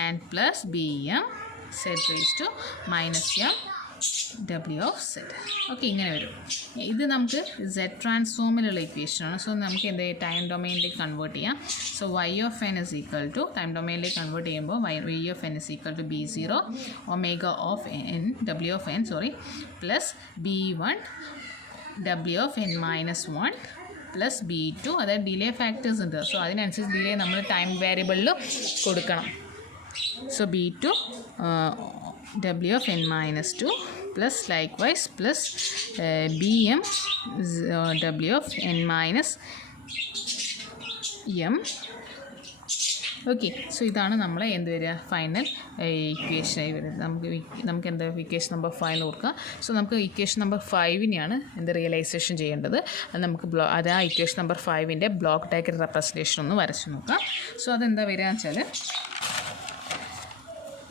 and plus BM Z raised to minus M W of Z. Okay, ഇങ്ങനെ വരും. ഇത് നമുക്ക് Z ട്രാൻസ്ഫോമിലുള്ള ഇക്വേഷനാണ്. So നമുക്ക് എന്ത് time ഡൊമൈനിലേക്ക് convert ചെയ്യാം. So y of n is equal to time ഡൊമൈനിലേക്ക് കൺവേർട്ട് ചെയ്യുമ്പോൾ y of n is equal to B0 omega of n W of n plus B1 W of n minus 1 plus B2, അതായത് delay factors ഉണ്ട്. So അതിനനുസരിച്ച് delay നമ്മൾ time വേരിയബിളിൽ കൊടുക്കണം. So B2 W of n minus 2 plus likewise plus BM W of n minus M. Okay, so ഇതാണ് നമ്മളെ എന്ത് വരിക, ഫൈനൽ ഇക്വേഷനായി വരുന്നത്. നമുക്ക് എന്താ ഇക്വേഷൻ നമ്പർ 5 ഓർക്കുക. സോ നമുക്ക് ഇക്വേഷൻ നമ്പർ 5നെയാണ് എന്ത് റിയലൈസേഷൻ ചെയ്യേണ്ടത്. അത് നമുക്ക് അത് ആ ഇക്വേഷൻ നമ്പർ 5ൻ്റെ ബ്ലോക്ക് ഡയഗ്രം റെപ്രസെൻറ്റേഷൻ ഒന്ന് വരച്ച് നോക്കാം. സോ അതെന്താ വരിക വെച്ചാൽ,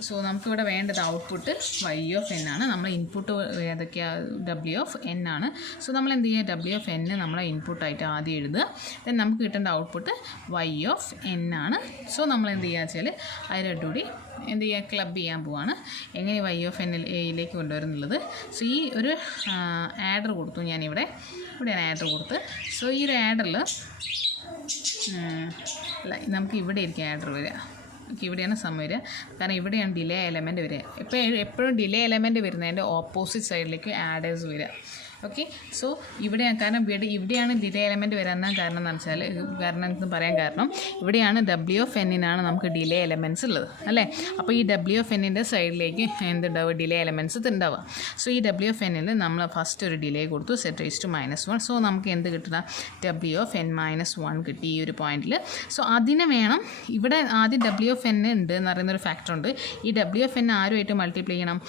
സോ നമുക്കിവിടെ വേണ്ടത് ഔട്ട്പുട്ട് y of n ആണ്. നമ്മൾ ഇൻപുട്ട് ഏതൊക്കെയാണ്, W of n ആണ്. സോ നമ്മൾ എന്ത് ചെയ്യുക, W of n നമ്മളെ ഇൻപുട്ടായിട്ട് ആദ്യം എഴുതുക. ദെൻ നമുക്ക് കിട്ടേണ്ട ഔട്ട്പുട്ട് y of n ആണ്. സോ നമ്മൾ എന്ത് ചെയ്യുക വെച്ചാൽ അതിലോട്ടുകൂടി എന്ത് ചെയ്യുക, ക്ലബ് ചെയ്യാൻ പോവാണ്. എങ്ങനെ y of n യിലേക്ക് കൊണ്ടുവരുന്നുള്ളത്. സോ ഈ ഒരു ആഡർ കൊടുത്തു ഞാനിവിടെ, ഇവിടെയാണ് ആഡർ കൊടുത്ത്. സോ ഈ ഒരു ആഡറിൽ നമുക്ക് ഇവിടെ ആയിരിക്കും ആഡർ വരിക. ഇവിടെയാണ് സം വരിക, കാരണം ഇവിടെയാണ് ഡിലേ എലമെൻറ്റ് വരിക. എപ്പോഴും ഡിലേ എലമെൻറ്റ് വരുന്നതിൻ്റെ ഓപ്പോസിറ്റ് സൈഡിലേക്ക് ആഡേഴ്സ് വരിക. ഓക്കെ, സോ ഇവിടെയാണ്, കാരണം ഇവിടെയാണ് ഡിലേ എലമെൻറ്റ് വരാൻ കാരണം എന്ന് വെച്ചാൽ, കാരണം എന്ന് പറയാൻ കാരണം ഇവിടെയാണ് W of n നമുക്ക് ഡിലേ എലമെൻറ്റ്സ് ഉള്ളത് അല്ലേ. അപ്പോൾ ഈ W of n സൈഡിലേക്ക് എന്തുണ്ടാവുക, ഡിലേ എലമെൻറ്റ്സ് ഉണ്ടാവുക. സോ ഈ W of n നമ്മൾ ഫസ്റ്റ് ഒരു ഡിലേ കൊടുത്തു, Z raised to minus 1. So നമുക്ക് എന്ത് കിട്ടുക, W of n minus 1 കിട്ടി ഈ ഒരു പോയിന്റിൽ. സോ അതിനെ വേണം, ഇവിടെ ആദ്യം W of n ഉണ്ട് എന്ന് പറയുന്നൊരു ഫാക്ടർ ഉണ്ട്. ഈ W of n ആരുമായിട്ട് മൾട്ടിപ്ലൈ ചെയ്യണം,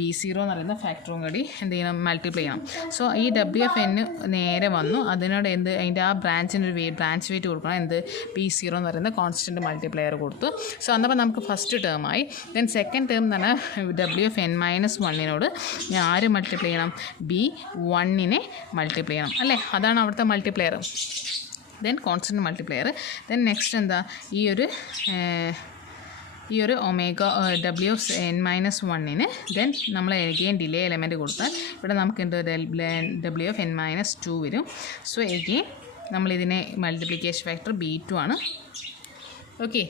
B0 എന്ന് പറയുന്ന ഫാക്ടറും കൂടി എന്ത് ചെയ്യണം, മൾട്ടിപ്ലൈ ചെയ്യണം. സോ ഈ W of n നേരെ വന്നു, അതിനോട് അതിൻ്റെ ആ ബ്രാഞ്ചിന് ഒരു ബ്രാഞ്ച് വെയിറ്റ് കൊടുക്കണം. എന്ത്, B0 എന്ന് പറയുന്ന കോൺസ്റ്റൻറ്റ് മൾട്ടിപ്ലയർ കൊടുത്തു. സോ അന്നപ്പോൾ നമുക്ക് ഫസ്റ്റ് ടേമായി. ദെൻ സെക്കൻഡ് ടേം എന്ന് പറഞ്ഞാൽ W of n minus 1 ഞാൻ ആര് മൾട്ടിപ്ലൈ ചെയ്യണം, B1 മൾട്ടിപ്ലൈ ചെയ്യണം അല്ലേ. അതാണ് അവിടുത്തെ multiplier. Then constant multiplier. Then next എന്താ, ഈ ഒരു omega W of n minus 1 then നമ്മൾ എഗെയിൻ ഡിലേ എലമെൻറ്റ് കൊടുത്താൽ ഇവിടെ നമുക്ക് എന്ത് W of n minus 2 വരും. സോ എഗെയിൻ നമ്മളിതിനെ മൾട്ടിപ്ലിക്കേഷൻ ഫാക്ടർ B2 ആണ്. ഓക്കെ,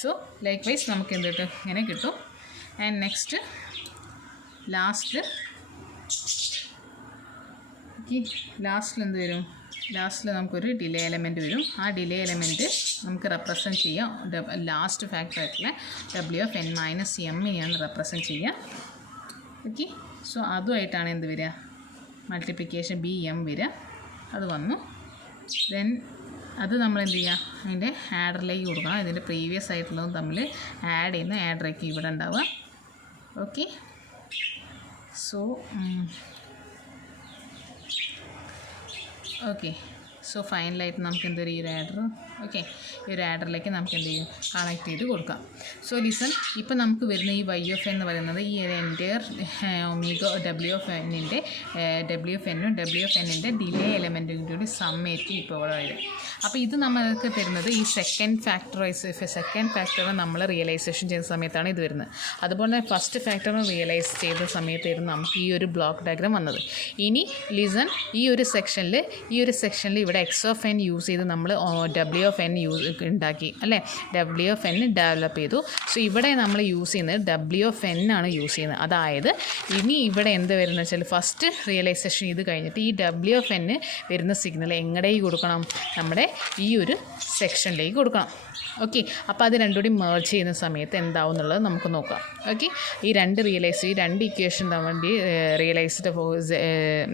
സോ ലൈക്ക് വൈസ് നമുക്ക് എന്ത് കിട്ടും, ഇങ്ങനെ കിട്ടും. ആൻഡ് നെക്സ്റ്റ് ലാസ്റ്റിൽ എന്ത് വരും, ലാസ്റ്റിൽ നമുക്കൊരു ഡിലേ എലമെൻറ്റ് വരും. ആ ഡിലേ എലമെൻറ്റ് നമുക്ക് റെപ്രസെൻറ്റ് ചെയ്യാം ലാസ്റ്റ് ഫാക്ടറായിട്ടുള്ള W of n minus M represent ചെയ്യുക. ഓക്കെ, സോ അതുമായിട്ടാണ് എന്ത് വരിക, മൾട്ടിപ്ലിക്കേഷൻ BM വരിക. അത് വന്നു. ദെൻ അത് നമ്മൾ എന്ത് ചെയ്യുക, അതിൻ്റെ ആഡറിലേക്ക് കൊടുക്കണം. ഇതിൻ്റെ പ്രീവിയസ് ആയിട്ടുള്ളതും തമ്മിൽ ആഡ് ചെയ്യുന്ന ആഡറേക്ക് ഇവിടെ ഉണ്ടാവുക. ഓക്കെ, സോ ഓക്കെ, സോ ഫൈനലായിട്ട് നമുക്ക് എന്തൊരു ഈ ഒരു ആഡർ ഓക്കെ ഈ ഒരു ആഡറിലേക്ക് നമുക്ക് എന്ത് ചെയ്യും കണക്ട് ചെയ്ത് കൊടുക്കാം. സോ ലിസൺ ഇപ്പോൾ നമുക്ക് വരുന്ന ഈ വൈ ഓഫ് എന്ന് പറയുന്നത് ഈ ഒരു എൻറ്റയർ ഒമേഗ ഡബ്ല്യു ഓഫ് എന്നിൻ്റെ ഡബ്ല്യു ഓഫ് എന്നിൻ്റെ ഡിലേ എലമെൻറ്റും കൂടി സമ്മേറ്റ് ഇപ്പോൾ ഇവിടെ വരും. അപ്പോൾ ഇത് നമ്മൾക്ക് തരുന്നത് ഈ സെക്കൻഡ് ഫാക്ടർ നമ്മൾ റിയലൈസേഷൻ ചെയ്ത സമയത്താണ് ഇത് വരുന്നത്. അതുപോലെ തന്നെ ഫസ്റ്റ് ഫാക്ടർ റിയലൈസ് ചെയ്ത സമയത്തായിരുന്നു നമുക്ക് ഈ ഒരു ബ്ലോക്ക് ഡയഗ്രാം വന്നത്. ഇനി ലിസൺ ഈ ഒരു സെക്ഷനിൽ ഇവിടെ എക്സ് ഓഫ് എൻ യൂസ് ചെയ്ത് നമ്മൾ ഡബ്ല്യു ഓഫ് എൻ ഉണ്ടാക്കി അല്ലേ, ഡബ്ല്യു ഓഫ് എൻ ഡെവലപ്പ് ചെയ്തു. സോ ഇവിടെ നമ്മൾ യൂസ് ചെയ്യുന്നത് ഡബ്ല്യു ഓഫ് എൻ ആണ് യൂസ് ചെയ്യുന്നത്. അതായത് ഇനി ഇവിടെ എന്ത് വരുന്നത് വെച്ചാൽ ഫസ്റ്റ് റിയലൈസേഷൻ ഇത് കഴിഞ്ഞിട്ട് ഈ ഡബ്ല്യു ഓഫ് എൻ വരുന്ന സിഗ്നൽ എങ്ങടേക്ക് കൊടുക്കണം, നമ്മുടെ ഈ ഒരു സെക്ഷനിലേക്ക് കൊടുക്കണം. ഓക്കെ, അപ്പോൾ അത് രണ്ടും കൂടി മേർജ് ചെയ്യുന്ന സമയത്ത് എന്താവും എന്നുള്ളത് നമുക്ക് നോക്കാം. ഓക്കെ, ഈ രണ്ട് ഇക്വേഷൻ വേണ്ടി റിയലൈസ്ഡ്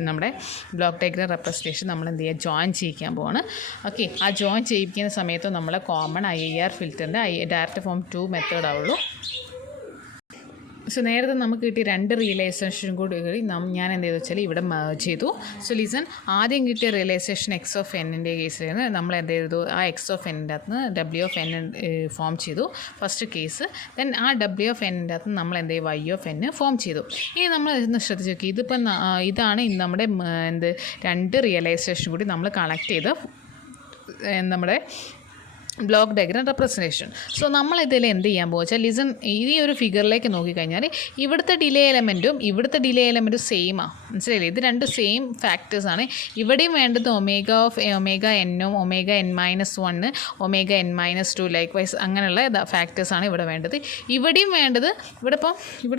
നമ്മുടെ ബ്ലോക്ക് ഡയഗ്രാം റെപ്രസെൻറ്റേഷൻ നമ്മൾ എന്ത് ചെയ്യുക ജോയിൻ ചെയ്യിക്കാൻ പോവാണ്. ഓക്കെ, ആ ജോയിൻ ചെയ്യിക്കുന്ന സമയത്ത് നമ്മളെ കോമൺ IIR ഫിൽറ്ററിൻ്റെ ഡയറക്റ്റ് ഫോം 2 മെത്തേഡ് ആവുള്ളൂ. സോ നേരത്തെ നമുക്ക് കിട്ടിയ രണ്ട് റിയലൈസേഷൻ കൂടി ഞാൻ എന്ത് ചെയ്തു വെച്ചാൽ ഇവിടെ മേർജ് ചെയ്തു. സോ ലിസൺ, ആദ്യം കിട്ടിയ റിയലൈസേഷൻ എക്സ് ഓഫ് എന്നിൻ്റെ കേസിൽ നമ്മൾ എന്ത് ചെയ്തു, ആ എക്സ് ഓഫ് എന്നിൻ്റെ അകത്ത് ഡബ്ല്യു ഓഫ് എൻ ഫോം ചെയ്തു ഫസ്റ്റ് കേസ്. ദെൻ ആ ഡബ്ല്യു ഓഫ് എന്നിൻ്റെ അകത്ത് നമ്മൾ എന്ത് ചെയ്യും വൈ ഓഫ് എൻ ഫോം ചെയ്തു. ഇനി നമ്മൾ ഇന്ന് ശ്രദ്ധിച്ച് നോക്കി, ഇതിപ്പം ഇതാണ് നമ്മുടെ രണ്ട് റിയലൈസേഷൻ കൂടി നമ്മൾ കണക്ട് ചെയ്ത് നമ്മുടെ ബ്ലോക്ക് ഡയഗ്രാം റെപ്രസെൻറ്റേഷൻ. സോ നമ്മളിതിൽ എന്ത് ചെയ്യാൻ പോകുക ലിസൺ, ഈ ഒരു ഫിഗറിലേക്ക് നോക്കിക്കഴിഞ്ഞാൽ ഇവിടുത്തെ ഡിലേ എലമെൻറ്റും സെയിമാണ്, മനസ്സിലായില്ലേ? ഇത് രണ്ട് സെയിം ഫാക്ടേഴ്സാണ്. ഇവിടെയും വേണ്ടത് ഒമേഗ എന്നും omega N -1 omega N -2 likewise അങ്ങനെയുള്ള ഫാക്ടേഴ്സാണ് ഇവിടെ വേണ്ടത്. ഇവിടെയും വേണ്ടത് ഇവിടെ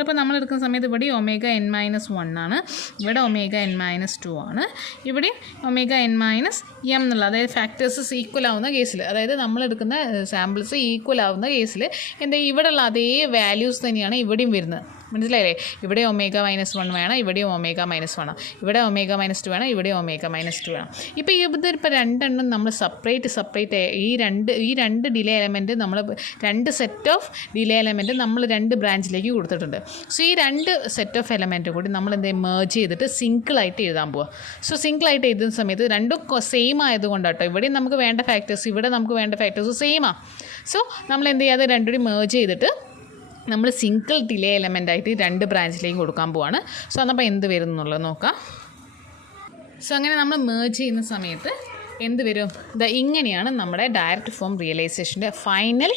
ഇപ്പോൾ നമ്മൾ എടുക്കുന്ന സമയത്ത് ഇവിടെ ഒമേഗ എൻ -1 ആണ്, ഇവിടെ ഒമേഗ എൻ -2 ആണ്, ഇവിടെയും ഒമേഗ എൻ -m എന്നുള്ള, അതായത് ഫാക്ടേഴ്സ് ഈക്വൽ ആവുന്ന കേസിൽ, അതായത് നമ്മൾ എടുക്കുന്ന സാമ്പിൾസ് ഈക്വൽ ആവുന്ന കേസിൽ എന്താ ഇവിടെയുള്ള അതേ വാല്യൂസ് തന്നെയാണ് ഇവിടെയും വരുന്നത്, മനസ്സിലായില്ലേ? ഇവിടെ ഒമേഗ -1 വേണം, ഇവിടെയും ഒമേഗ -1 വേണം, ഇവിടെ ഒമേഗ -2 വേണം, ഇവിടെയും ഒമേഗ -2 വേണം. ഇപ്പോൾ ഇതിപ്പോൾ രണ്ടെണ്ണം നമ്മൾ സെപ്പറേറ്റ് ഈ രണ്ട് ഡിലേ എലമെൻറ്റ് നമ്മൾ രണ്ട് സെറ്റ് ഓഫ് ഡിലേ എലമെൻറ്റ് നമ്മൾ രണ്ട് ബ്രാഞ്ചിലേക്ക് കൊടുത്തിട്ടുണ്ട്. സോ ഈ രണ്ട് സെറ്റ് ഓഫ് എലമെൻറ്റ് കൂടി നമ്മൾ എന്തെങ്കിലും മേർജ് ചെയ്തിട്ട് സിംഗിളായിട്ട് എഴുതാൻ പോവുക. സോ സിംഗിളായിട്ട് എഴുതുന്ന സമയത്ത് രണ്ടും സെയിം ആയതുകൊണ്ടാട്ടോ ഇവിടെയും നമുക്ക് വേണ്ട ഫാക്ടേഴ്സ് ഇവിടെ നമുക്ക് വേണ്ട ഫാക്ടേഴ്സ് സെയിമാണ്. സോ നമ്മൾ എന്ത് ചെയ്യാതെ രണ്ടും കൂടി മേർജ് ചെയ്തിട്ട് നമ്മൾ സിംഗിൾ ഡിലേ എലമെൻ്റായിട്ട് രണ്ട് ബ്രാഞ്ചിലേക്ക് കൊടുക്കാൻ പോവാണ്. സോ എന്നപ്പോൾ എന്ത് വരും എന്നുള്ളത് നോക്കാം. സോ അങ്ങനെ നമ്മൾ മേർജ് ചെയ്യുന്ന സമയത്ത് എന്ത് വരും, ഇങ്ങനെയാണ് നമ്മുടെ ഡയറക്റ്റ് ഫോം റിയലൈസേഷൻ്റെ ഫൈനൽ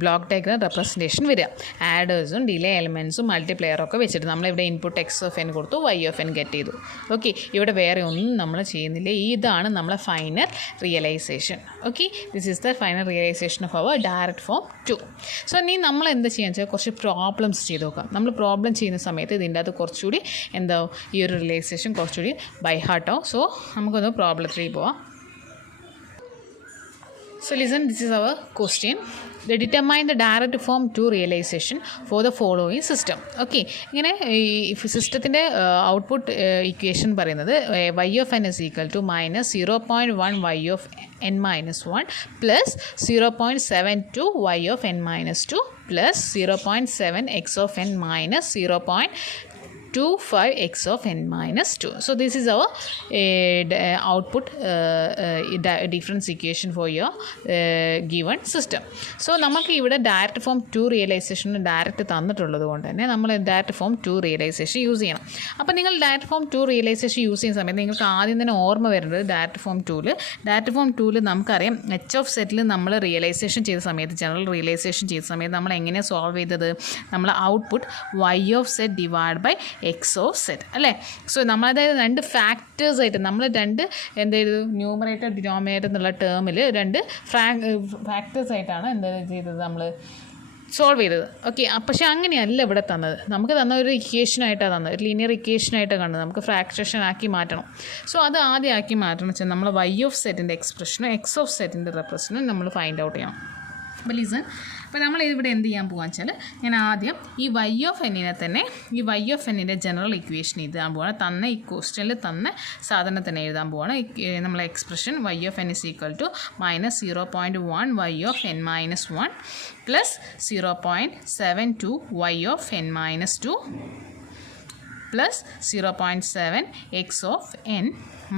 ബ്ലോക്ക് ഡയഗ്രാം റെപ്രസെൻറ്റേഷൻ വരിക. ആഡേഴ്സും ഡിലേ എലമെൻറ്റ്സും മൾട്ടിപ്ലെയറൊക്കെ വെച്ചിട്ട് നമ്മളിവിടെ ഇൻപുട്ട് എക്സ് ഓഫ് എൻ കൊടുത്തു, വൈ ഓഫ് എൻ ഗെറ്റ് ചെയ്തു. ഓക്കെ, ഇവിടെ വേറെ ഒന്നും നമ്മൾ ചെയ്യുന്നില്ല. ഇതാണ് നമ്മളെ final realization. Okay, this is the final realization of our direct form 2. So ഇനി നമ്മൾ എന്താ ചെയ്യാന്ന് വെച്ചാൽ കുറച്ച് പ്രോബ്ലംസ് ചെയ്ത് നോക്കാം. നമ്മൾ പ്രോബ്ലം ചെയ്യുന്ന സമയത്ത് ഇതിൻ്റെ അത് കുറച്ചുകൂടി ഈ ഒരു റിയലൈസേഷൻ കുറച്ചുകൂടി ബൈ ഹാർട്ടാവും. സോ നമുക്കൊന്ന് problem 3 പോവാം. So listen, this is our question. Determine the direct form 2 realization for the following system. Okay, ഇങ്ങനെ ഈ സിസ്റ്റത്തിൻ്റെ ഔട്ട്പുട്ട് ഇക്വേഷൻ പറയുന്നത് y of n is equal to -0.1 y of n -1 plus 0.72 y of n -2 plus 0.7 x of n minus 0.25 x of n -2. So this is our output difference equation for your given system. So നമുക്ക് ഇവിടെ direct form 2 realisation direct തന്നിട്ടുള്ളത് കൊണ്ട് തന്നെ നമ്മൾ direct form 2 realisation use ചെയ്യണം. അപ്പോൾ നിങ്ങൾ direct form 2 realisation use ചെയ്യുന്ന സമയത്ത് നിങ്ങൾക്ക് ആദ്യം തന്നെ ഓർമ്മ വരുന്നത് ഡയറക്റ്റ് ഫോം 2 നമുക്കറിയാം എച്ച് ഓഫ് സെറ്റിൽ നമ്മൾ റിയലൈസേഷൻ ചെയ്ത സമയത്ത് ജനറൽ റിയലൈസേഷൻ ചെയ്ത സമയത്ത് നമ്മൾ എങ്ങനെ സോൾവ് ചെയ്തത്, നമ്മൾ output Y of z divide by X of z അല്ലേ. സോ നമ്മളതായത് രണ്ട് ഫാക്ടേഴ്സായിട്ട് നമ്മൾ രണ്ട് എന്തെയ്തു ന്യൂമറേറ്റർ ഡിനോമിനേറ്റർ എന്നുള്ള ടേമിൽ രണ്ട് ഫാക്ടേഴ്സായിട്ടാണ് എന്താ ചെയ്തത് നമ്മൾ സോൾവ് ചെയ്തത്. ഓക്കെ, പക്ഷേ അങ്ങനെയല്ല ഇവിടെ തന്നത്. നമുക്ക് തന്ന ഒരു ഇക്വേഷനായിട്ടാണ് തന്നത്, ഒരു ലീനിയർ ഇക്വേഷനായിട്ടാണ് കണ്ടത്. നമുക്ക് ഫ്രാക്ഷൻ ആക്കി മാറ്റണം. സോ അത് ആദ്യം ആക്കി മാറ്റണം വെച്ചാൽ നമ്മൾ വൈ ഓഫ് സെറ്റിൻ്റെ എക്സ്പ്രഷനും എക്സ് ഓഫ് സെറ്റിൻ്റെ റെപ്രസെൻറ്റും നമ്മൾ ഫൈൻഡ് ഔട്ട് ചെയ്യണം. അപ്പോൾ ലിസൺ, അപ്പോൾ നമ്മൾ ഇവിടെ എന്ത് ചെയ്യാൻ പോകാന്ന് വെച്ചാൽ ഞാൻ ആദ്യം ഈ വൈ ഓഫ് എന്നിനെ തന്നെ ഈ വൈ ഓഫ് എന്നിൻ്റെ ജനറൽ ഇക്വേഷൻ എഴുതാൻ പോവാണ്. തന്ന ഈ ക്വസ്റ്റ്യനിൽ തന്ന സാധനം തന്നെ എഴുതാൻ പോവാണ്. നമ്മളെ expression Y of N is equal to -0.1 Y of N -1 plus 0.72 Y of N -2 plus 0.7 x of n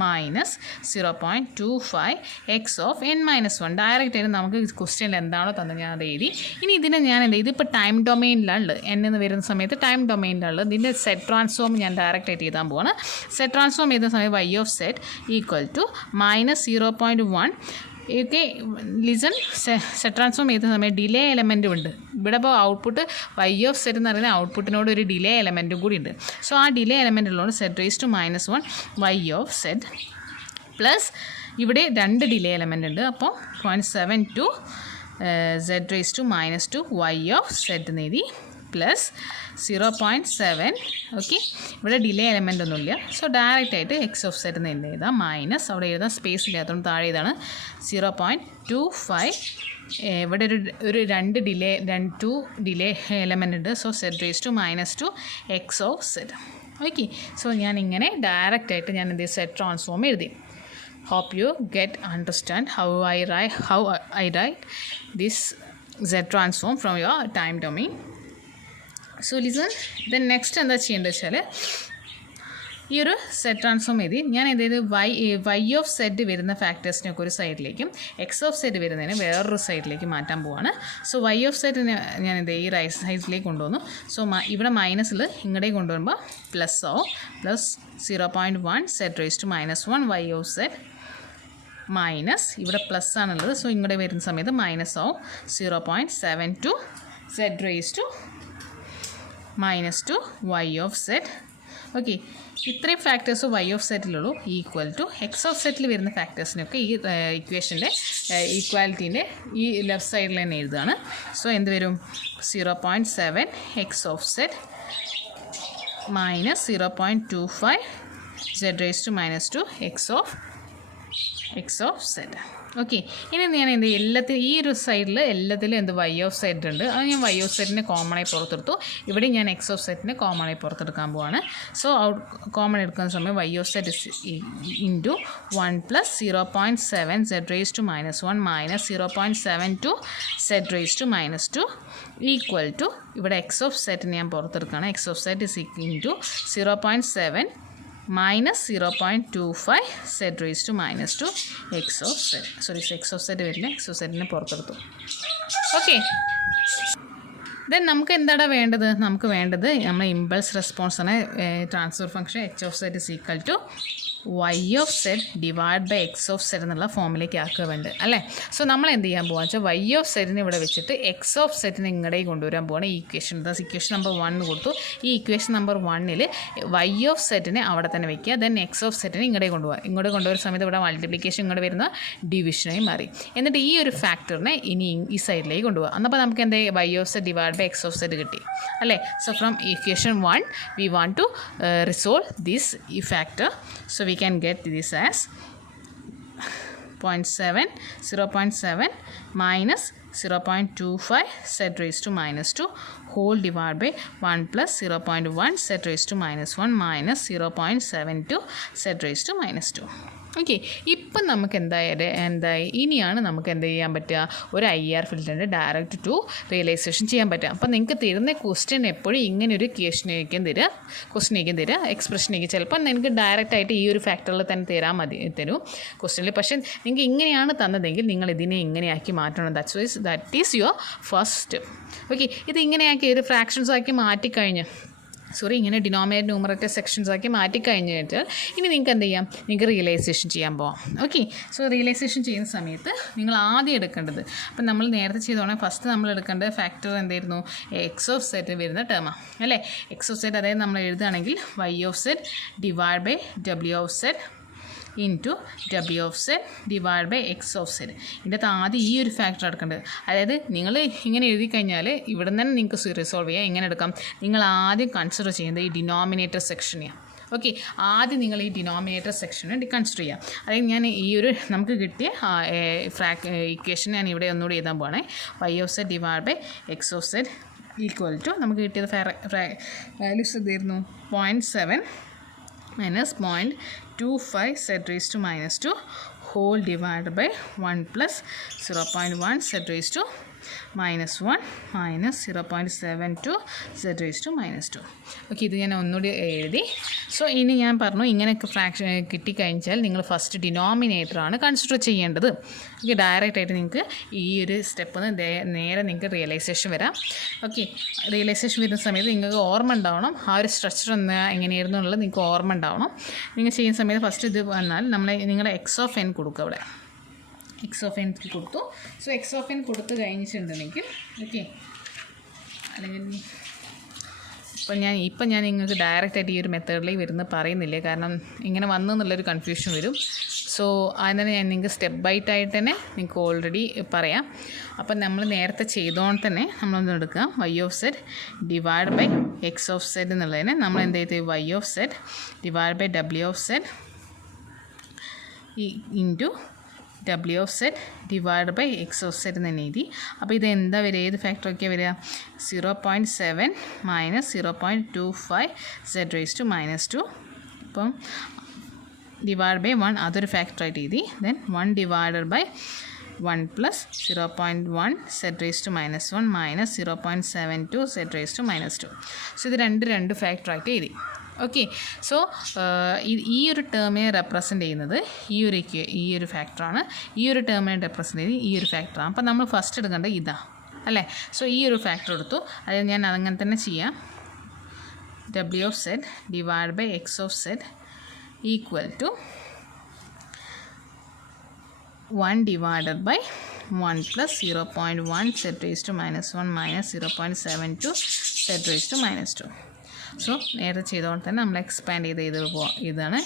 minus 0.25 x of n minus 1. Direct ആയിട്ട് നമുക്ക് ക്വസ്റ്റ്യനിൽ എന്താണോ തന്നെ ഞാൻ അത് എഴുതി. ഇനി ഇതിനെ ഞാൻ എന്ത് ചെയ്തു, ഇതിപ്പോൾ ടൈം ഡൊമെയിനിലുള്ളത്, n എന്ന് വരുന്ന സമയത്ത് ടൈം ഡൊമെയിനിലുള്ളത്. ഇതിൻ്റെ സെറ്റ് ട്രാൻസ്ഫോം ഞാൻ ഡയറക്റ്റ് ആയിട്ട് എഴുതാൻ പോവാണ്. സെറ്റ് ട്രാൻസ്ഫോം ചെയ്ത സമയത്ത് y of z equal to minus 0.1. Okay, listen. Z transform ചെയ്ത സമയത്ത് ഡിലേ എലമെൻറ്റും ഉണ്ട് ഇവിടെ. ഇപ്പോൾ ഔട്ട്പുട്ട് y of z എന്ന് പറയുന്ന ഔട്ട്പുട്ടിനോട് ഒരു ഡിലേ എലമെൻറ്റും കൂടി ഉണ്ട്. സോ ആ ഡിലേ എലമെൻ്റ് ഉള്ളതുകൊണ്ട് z raised to -1 y of z plus ഇവിടെ 2 ഡിലേ എലമെൻ്റ് ഉണ്ട്. അപ്പോൾ 0.72 z raised to -2 y of z എന്ന് എഴുതി പ്ലസ് 0.7. ഓക്കെ, ഇവിടെ ഡിലേ എലമെൻ്റ് ഒന്നുമില്ല. സോ ഡയറക്റ്റ് ആയിട്ട് എക്സ് ഓഫ് സെറ്റ് എന്ന് എഴുതാം. മൈനസ് അവിടെ എഴുതാൻ സ്പേസ് ഇല്ലാത്തതുകൊണ്ട് താഴെ ഇതാണ് 0.25. ഇവിടെ ഒരു 2 ഡിലേ എലമെൻ്റ് ഉണ്ട്. So z raise to -2 X of z. Okay, so ഞാൻ ഇങ്ങനെ ഡയറക്റ്റ് ആയിട്ട് ഞാൻ എന്ത് സെറ്റ് ട്രാൻസ്ഫോം എഴുതി. Hope you understand how I write this z transform from your time domain. So listen, then next എന്താ ചെയ്യേണ്ടത് വെച്ചാൽ ഈ ഒരു സെറ്റ് ട്രാൻസ്ഫോം എഴുതി ഞാൻ എന്ത് ചെയ്ത് y ഓഫ് സെറ്റ് വരുന്ന ഫാക്ടേഴ്സിനൊക്കെ ഒരു സൈഡിലേക്കും എക്സ് ഓഫ് സെറ്റ് വരുന്നതിന് വേറൊരു സൈഡിലേക്ക് മാറ്റാൻ പോവാണ്. സോ y ഓഫ് സെറ്റിന് ഞാൻ എന്ത് ഈ റൈറ്റ് സൈഡിലേക്ക് കൊണ്ടുവന്നു. സോ ഇവിടെ മൈനസിൽ ഇങ്ങോട്ടേക്ക് കൊണ്ടുവരുമ്പോൾ പ്ലസ് ആവും. Plus 0.1 z raise to -1 y of z minus ഇവിടെ പ്ലസ് ആണുള്ളത്. സോ ഇങ്ങോട്ട് വരുന്ന സമയത്ത് മൈനസ് ആവും. 0.72 z raise to -2 y of z. Okay, ഇത്രയും ഫാക്ടേഴ്സ് y ഓഫ് സെറ്റിലുള്ളൂ. ഈക്വൽ ടു എക്സ് ഓഫ് സെറ്റിൽ വരുന്ന ഫാക്ടേഴ്സിനൊക്കെ ഈ ഇക്വേഷൻ്റെ ഈക്വാലിറ്റീൻ്റെ ഈ ലെഫ്റ്റ് സൈഡിൽ തന്നെ എഴുതുകയാണ്. സോ എന്ത് വരും, 0.7 X of z minus 0.25 z raised to -2 X of z. Okay, ഇനി ഞാൻ എന്ത് ഈ ഒരു സൈഡിൽ എല്ലാത്തിലും എന്ത് y ഓഫ് സെറ്റ് ഉണ്ട്. അത് ഞാൻ y ഓഫ് സെറ്റിനെ കോമണായി പുറത്തെടുത്തു. ഇവിടെ ഞാൻ എക്സ് ഓഫ് സെറ്റിനെ കോമണായി പുറത്തെടുക്കാൻ പോവാണ്. സോ കോമൺ എടുക്കുന്ന സമയം y of z into 1 plus 0.7 z raised to -1 minus 0.72 z raised to -2 equal to ഇവിടെ എക്സ് ഓഫ് സെറ്റിന് ഞാൻ പുറത്തെടുക്കുകയാണ്. X of z is into 0.7 minus 0.25 z raised to -2 x of z. Sorry, x of z വരില്ല, x of z നെ പുറത്തെടുത്തു. Okay, then നമുക്ക് എന്താണ് വേണ്ടത്? നമുക്ക് വേണ്ടത് നമ്മൾ ഇമ്പൾസ് റെസ്പോൺസാണ്. Transfer function h of z is equal to y of z divide by X of z എന്നുള്ള ഫോമിലേക്ക് ആക്കുക വേണ്ടത് അല്ലേ. സോ നമ്മൾ എന്ത് ചെയ്യാൻ പോകുക വെച്ചാൽ y ഓഫ് സെറ്റിനെ ഇവിടെ വെച്ചിട്ട് എക്സ് ഓഫ് സെറ്റിനെ ഇങ്ങോട്ടേക്ക് കൊണ്ടുവരാൻ പോകണം. ഈ ഇക്വേഷൻ ഇക്വേഷൻ നമ്പർ 1 കൊടുത്തു. ഈ ഇക്വേഷൻ നമ്പർ 1 y ഓഫ് സെറ്റിനെ അവിടെ തന്നെ വെക്കുക. ദെൻ എക്സ് ഓഫ് സെറ്റിനെ ഇങ്ങോട്ടേക്ക് കൊണ്ടുപോകുക. ഇങ്ങോട്ട് കൊണ്ടുവരുന്ന സമയത്ത് ഇവിടെ മൾട്ടിപ്ലിക്കേഷൻ ഇങ്ങോട്ട് വരുന്ന ഡിവിഷനായി മാറി. എന്നിട്ട് ഈ ഒരു ഫാക്ടറിനെ ഇനി ഈ സൈഡിലേക്ക് കൊണ്ടുപോകുക. എന്നപ്പോൾ നമുക്ക് എന്താ y of z divide by X of z കിട്ടി അല്ലേ. So from equation 1 we want to resolve this ഈ factor. So we can get this as 0.7 minus 0.25 z raised to -2 whole divided by 1 plus 0.1 z raised to -1 minus 0.72 z raised to -2. Okay, ഇപ്പം നമുക്ക് എന്തായി ഇനിയാണ് നമുക്ക് എന്ത് ചെയ്യാൻ പറ്റുക, ഒരു IR ഫിൽറ്ററിൻ്റെ ഡയറക്റ്റ് ടു റിയലൈസേഷൻ ചെയ്യാൻ പറ്റുക. അപ്പം നിങ്ങൾക്ക് തരുന്ന ക്വസ്റ്റ്യൻ എപ്പോഴും ഇങ്ങനെ ഒരു ക്വസ്റ്റ്യനേക്കും തരിക എക്സ്പ്രഷനേക്ക്. ചിലപ്പോൾ നിങ്ങൾക്ക് ഡയറക്റ്റായിട്ട് ഈ ഒരു ഫാക്ടറിൽ തന്നെ തരും ക്വസ്റ്റ്യനിൽ. പക്ഷേ നിങ്ങൾക്ക് ഇങ്ങനെയാണ് തന്നതെങ്കിൽ നിങ്ങൾ ഇതിനെ ഇങ്ങനെയാക്കി മാറ്റണം. That is your first step. Okay, ഇത് ഇങ്ങനെയാക്കി ഒരു ഫ്രാക്ഷൻസ് ആക്കി മാറ്റിക്കഴിഞ്ഞ് ഇങ്ങനെ ഡിനോമിനേറ്റർ ന്യൂമറേറ്റർ സെക്ഷൻസ് ആക്കി മാറ്റിക്കഴിഞ്ഞിട്ട് ഇനി നിങ്ങൾക്ക് എന്ത് ചെയ്യാം, നിങ്ങൾക്ക് റിയലൈസേഷൻ ചെയ്യാൻ പോവാം. ഓക്കെ, സോ റിയലൈസേഷൻ ചെയ്യുന്ന സമയത്ത് നിങ്ങൾ ആദ്യം എടുക്കേണ്ടത്, അപ്പം നമ്മൾ നേരത്തെ ചെയ്തോണേ ഫസ്റ്റ് നമ്മൾ എടുക്കേണ്ട ഫാക്ടർ എന്തായിരുന്നു, എക്സ് ഓഫ് സെറ്റ് വരുന്ന ടേമാണ് അല്ലേ. എക്സ് ഓഫ് സെറ്റ് അതായത് നമ്മൾ എഴുതുകയാണെങ്കിൽ y of z divide by w of z into w of z divide by X of z. ഇതിൻ്റെ അകത്ത് ആദ്യം ഈ ഒരു ഫാക്ടർ എടുക്കേണ്ടത്. അതായത് നിങ്ങൾ ഇങ്ങനെ എഴുതി കഴിഞ്ഞാൽ ഇവിടെ നിന്ന് തന്നെ നിങ്ങൾക്ക് റിസോൾവ് ചെയ്യാം. എങ്ങനെ എടുക്കാം, നിങ്ങൾ ആദ്യം കൺസിഡർ ചെയ്യുന്നത് ഈ ഡിനോമിനേറ്റർ സെക്ഷനെയാണ്. ഓക്കെ, ആദ്യം നിങ്ങൾ ഈ ഡിനോമിനേറ്റർ സെക്ഷനെ കൺസിഡർ ചെയ്യാം. അതായത് ഞാൻ ഈ ഒരു നമുക്ക് കിട്ടിയ ഇക്വേഷൻ ഞാൻ ഇവിടെ ഒന്നുകൂടി എഴുതാൻ പോകണേ. y of z divide by X of z equal to നമുക്ക് കിട്ടിയത് വാല്യൂസ് ഇതായിരുന്നു 0.7 minus 0.25 z raised to -2 whole divided by 1 plus 0.1 z raised to minus 1 minus 0.72 z raised to minus 2. Okay, ഇത് ഞാൻ ഒന്നുകൂടി എഴുതി. സോ ഇനി ഞാൻ പറഞ്ഞു ഇങ്ങനെയൊക്കെ ഫ്രാക്ഷൻ കിട്ടിക്കഴിഞ്ഞാൽ നിങ്ങൾ ഫസ്റ്റ് ഡിനോമിനേറ്ററാണ് കൺസിഡർ ചെയ്യേണ്ടത്. ഓക്കെ, ഡയറക്റ്റായിട്ട് നിങ്ങൾക്ക് ഈ ഒരു സ്റ്റെപ്പ് നേരെ നിങ്ങൾക്ക് റിയലൈസേഷൻ വരാം. ഓക്കെ, റിയലൈസേഷൻ വരുന്ന സമയത്ത് നിങ്ങൾക്ക് ഓർമ്മ ഉണ്ടാവണം ആ ഒരു സ്ട്രക്ചർ എങ്ങനെയായിരുന്നു എന്നുള്ളത് നിങ്ങൾക്ക് ഓർമ്മ ഉണ്ടാവണം. നിങ്ങൾ ചെയ്യുന്ന സമയത്ത് ഫസ്റ്റ് ഇത് വന്നാൽ നിങ്ങളുടെ എക്സ് ഓഫ് എൻ കൊടുക്കുക. അവിടെ എക്സ് ഓഫ് എൻ കൊടുത്തു. സോ എക്സ് ഓഫ് എൻ കൊടുത്ത് കഴിഞ്ഞിട്ടുണ്ടെങ്കിൽ ഓക്കെ, അല്ലെങ്കിൽ ഇപ്പം ഞാൻ നിങ്ങൾക്ക് ഡയറക്റ്റായിട്ട് ഈ ഒരു മെത്തേഡിലേക്ക് വരുന്നത് പറയുന്നില്ല, കാരണം ഇങ്ങനെ വന്നു എന്നുള്ളൊരു കൺഫ്യൂഷൻ വരും. സോ അതിനെ ഞാൻ നിങ്ങൾക്ക് സ്റ്റെപ്പ് ബൈറ്റായിട്ട് തന്നെ നിങ്ങൾക്ക് ഓൾറെഡി പറയാം. അപ്പം നമ്മൾ നേരത്തെ ചെയ്തുകൊണ്ട് തന്നെ നമ്മളൊന്ന് എടുക്കുക, Y of z divide by X of z എന്നുള്ളതിനെ നമ്മൾ എന്ത് ചെയ്ത് Y of z divide by W of z into W of z divide by X of z എന്ന് തന്നെ എഴുതി. അപ്പോൾ ഇത് എന്താ വരിക, ഏത് ഫാക്ടറൊക്കെയാണ് വരിക? 0.7 minus 0.25 z raise to minus 2. അപ്പം ഡിവൈഡ് ബൈ 1 അതൊരു ഫാക്ടറായിട്ട് എഴുതി. Then 1 divided by 1 plus 0.1 z raise to minus 1 minus 0.72 z raise to minus 2. So ഇത് രണ്ട് ഫാക്ടറായിട്ട് എഴുതി. ഓക്കെ, സോ ഈ ഒരു ടേമിനെ റെപ്രസെൻ്റ് ചെയ്യുന്നത് ഈ ഒരു ഫാക്ടറാണ്. ഈ ഒരു ടേമിനെ റെപ്രസെൻ്റ് ചെയ്യുന്നത് ഈ ഒരു ഫാക്ടറാണ്. അപ്പം നമ്മൾ ഫസ്റ്റ് എടുക്കേണ്ടത് ഇതാ അല്ലേ. സോ ഈ ഒരു ഫാക്ടർ എടുത്തു, അത് ഞാൻ അങ്ങനെ തന്നെ ചെയ്യാം. W of z divide by X of z equal to 1 divided by 1 plus 0.1 z raise to minus 1 minus 0.72 z raise to minus 2. So നേരെ ചെയ്തുകൊണ്ട് തന്നെ നമ്മൾ എക്സ്പാൻഡ് ഇതാണ്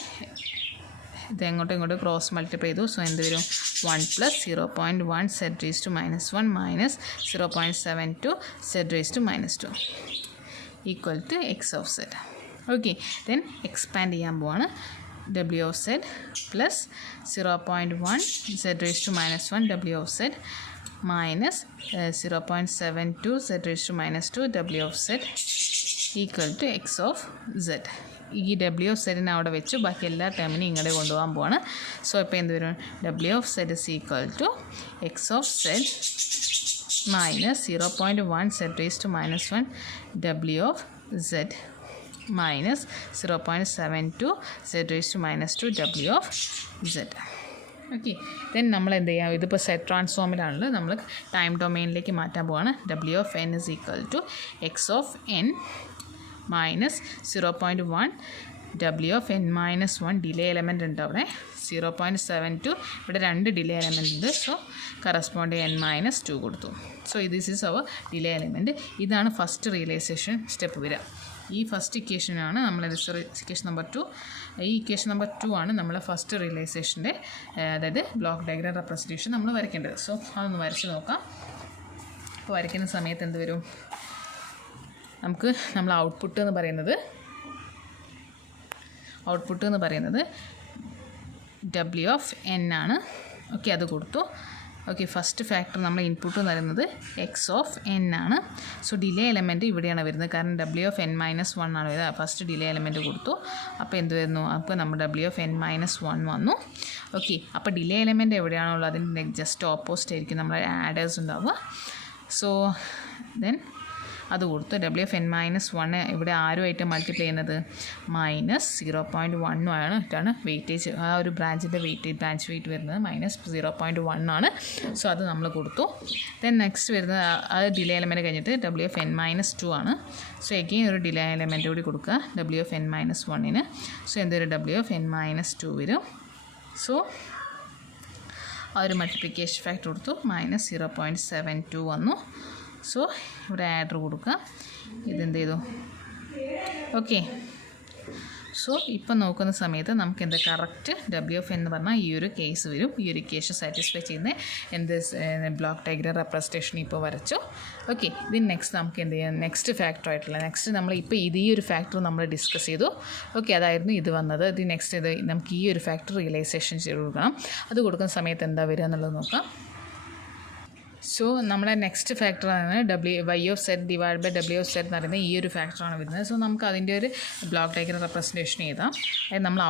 ഇത് ഇങ്ങോട്ടും ക്രോസ് മൾട്ടിപ്ലൈ ചെയ്തു. സോ എന്ത് വരും? 1 plus 0.1 z raise to minus 1 minus 0.72 z raise to minus 2 equal to X of z. Okay, then expand ചെയ്യാൻ പോവാണ്. W of z plus 0.1 z raise to minus 1 W of z minus 0.72 z raise to minus 2 W of z equal to X of z. ഈ W of സെഡിനെ അവിടെ വെച്ച് ബാക്കി എല്ലാ ടേമിനും ഇങ്ങോട്ട് കൊണ്ടുപോകാൻ പോവാണ്. സോ ഇപ്പോൾ എന്ത് വരും? W of z is equal to X of z minus 0.1 z raise to minus 1 W of z minus 0.72 z raise to minus 2 W of z. Okay, then നമ്മൾ എന്ത് ചെയ്യാം? ഇതിപ്പോൾ സെറ്റ് ട്രാൻസ്ഫോമിലാണല്ലോ, നമ്മൾ ടൈം ഡൊമെയിനിലേക്ക് മാറ്റാൻ പോവാണ്. W of N is equal to X of N minus 0.1 W of N minus 1 delay element ഉണ്ട് അവിടെ 0.72. ഇവിടെ 2 ഡിലേ എലമെൻ്റ് ഉണ്ട്. സോ കറസ്പോണ്ട് എൻ മൈനസ് 2 കൊടുത്തു. So this is our delay element. ഇതാണ് ഫസ്റ്റ് റിയലൈസേഷൻ സ്റ്റെപ്പ് വരിക. ഈ first ഇക്വേഷനാണ് നമ്മൾ equation number 2. ഈ ഇക്വേഷൻ നമ്പർ 2 ആണ് നമ്മളെ ഫസ്റ്റ് റിയലൈസേഷൻ്റെ അതായത് ബ്ലോക്ക് ഡയഗ്രാം റെപ്രസെൻറ്റേഷൻ നമ്മൾ വരയ്ക്കേണ്ടത്. സോ അതൊന്ന് വരച്ച് നോക്കാം. അപ്പോൾ വരയ്ക്കുന്ന സമയത്ത് എന്ത് വരും? നമ്മൾ ഔട്ട്പുട്ട് എന്ന് പറയുന്നത് ഡബ്ല്യു ഓഫ് എൻ ആണ്. ഓക്കെ, അത് കൊടുത്തു. ഓക്കെ, ഫസ്റ്റ് ഫാക്ടർ നമ്മൾ ഇൻപുട്ട് എന്ന് പറയുന്നത് എക്സ് ഓഫ് എൻ ആണ്. സോ ഡിലേ എലമെൻറ്റ് ഇവിടെയാണ് വരുന്നത്, കാരണം ഡബ്ല്യു ഓഫ് എൻ മൈനസ് 1 ആണ് വരുന്നത്. ഫസ്റ്റ് ഡിലേ എലമെൻറ്റ് കൊടുത്തു. അപ്പോൾ എന്ത് വരുന്നു? അപ്പോൾ നമ്മൾ ഡബ്ല്യു ഓഫ് എൻ മൈനസ് 1 വന്നു. ഓക്കെ, അപ്പോൾ ഡിലേ എലമെൻറ്റ് എവിടെയാണുള്ളത് അതിൻ്റെ ജസ്റ്റ് ഓപ്പോസിറ്റ് ആയിരിക്കും നമ്മൾ ആഡേഴ്സ് ഉണ്ടാവുക. സോ ദെൻ അത് കൊടുത്തു. ഡബ്ല്യു എഫ് എൻ മൈനസ് 1 ഇവിടെ ആരുമായിട്ട് മൾട്ടിപ്ലൈ ചെയ്യുന്നത് മൈനസ് 0.1 ആണ് വെയിറ്റേജ്. ആ ഒരു ബ്രാഞ്ചിൻ്റെ ബ്രാഞ്ച് വെയിറ്റ് വരുന്നത് മൈനസ് 0.1 ആണ്. സോ അത് നമ്മൾ കൊടുത്തു. ദെൻ നെക്സ്റ്റ് വരുന്നത് അത് ഡിലേ എലമെൻറ്റ് കഴിഞ്ഞിട്ട് ഡബ്ല്യു എഫ് എൻ മൈനസ് 2 ആണ്. സോ എഗെയിൻ ഒരു ഡിലേ എലമെൻറ്റ് കൂടി കൊടുക്കുക W F N minus 1. So എന്തൊരു ഡബ്ല്യു എഫ് എൻ മൈനസ് 2 വരും. സോ ആ ഒരു മൾട്ടിപ്ലിക്കേഷൻ ഫാക്ടർ കൊടുത്തു മൈനസ് 0.72 വന്നു. സോ ഇവിടെ ആഡർ കൊടുക്കുക. ഇതെന്ത് ചെയ്തു? ഓക്കെ, സോ ഇപ്പം നോക്കുന്ന സമയത്ത് നമുക്ക് എന്താ കറക്റ്റ് ഡബ്ല്യു എഫ് എന്ന് പറഞ്ഞാൽ ഈ ഒരു കേസ് വരും. ഈ ഒരു ഇക്വേഷൻ സാറ്റിസ്ഫൈ ചെയ്യുന്ന ബ്ലോക്ക് ഡയഗ്രാം റെപ്രസെൻറ്റേഷൻ ഇപ്പോൾ വരച്ചു. ഓക്കെ, ഇതിന് നെക്സ്റ്റ് നമുക്ക് എന്ത് ചെയ്യാം? നെക്സ്റ്റ് ഫാക്ടർ ആയിട്ടുള്ള നമ്മൾ ഇപ്പോൾ ഈ ഒരു ഫാക്ടർ നമ്മൾ ഡിസ്കസ് ചെയ്തു. ഓക്കെ, അതായിരുന്നു ഇത് വന്നത്. നെക്സ്റ്റ് നമുക്ക് ഈ ഒരു ഫാക്ടർ റിയലൈസേഷൻ ചെയ്ത് കൊടുക്കണം. അത് കൊടുക്കുന്ന സമയത്ത് എന്താ വരിക എന്നുള്ളത് നോക്കാം. സോ നമ്മുടെ നെക്സ്റ്റ് ഫാക്ടറാണ് Y of z divide by W of z എന്ന് പറയുന്നത് ഈ ഒരു ഫാക്ടറാണ് വരുന്നത്. സോ നമുക്ക് അതിൻ്റെ ഒരു ബ്ലോക്ക് ഡയഗ്രം റെപ്രസെൻറ്റേഷൻ ചെയ്താം. അതായത് നമ്മൾ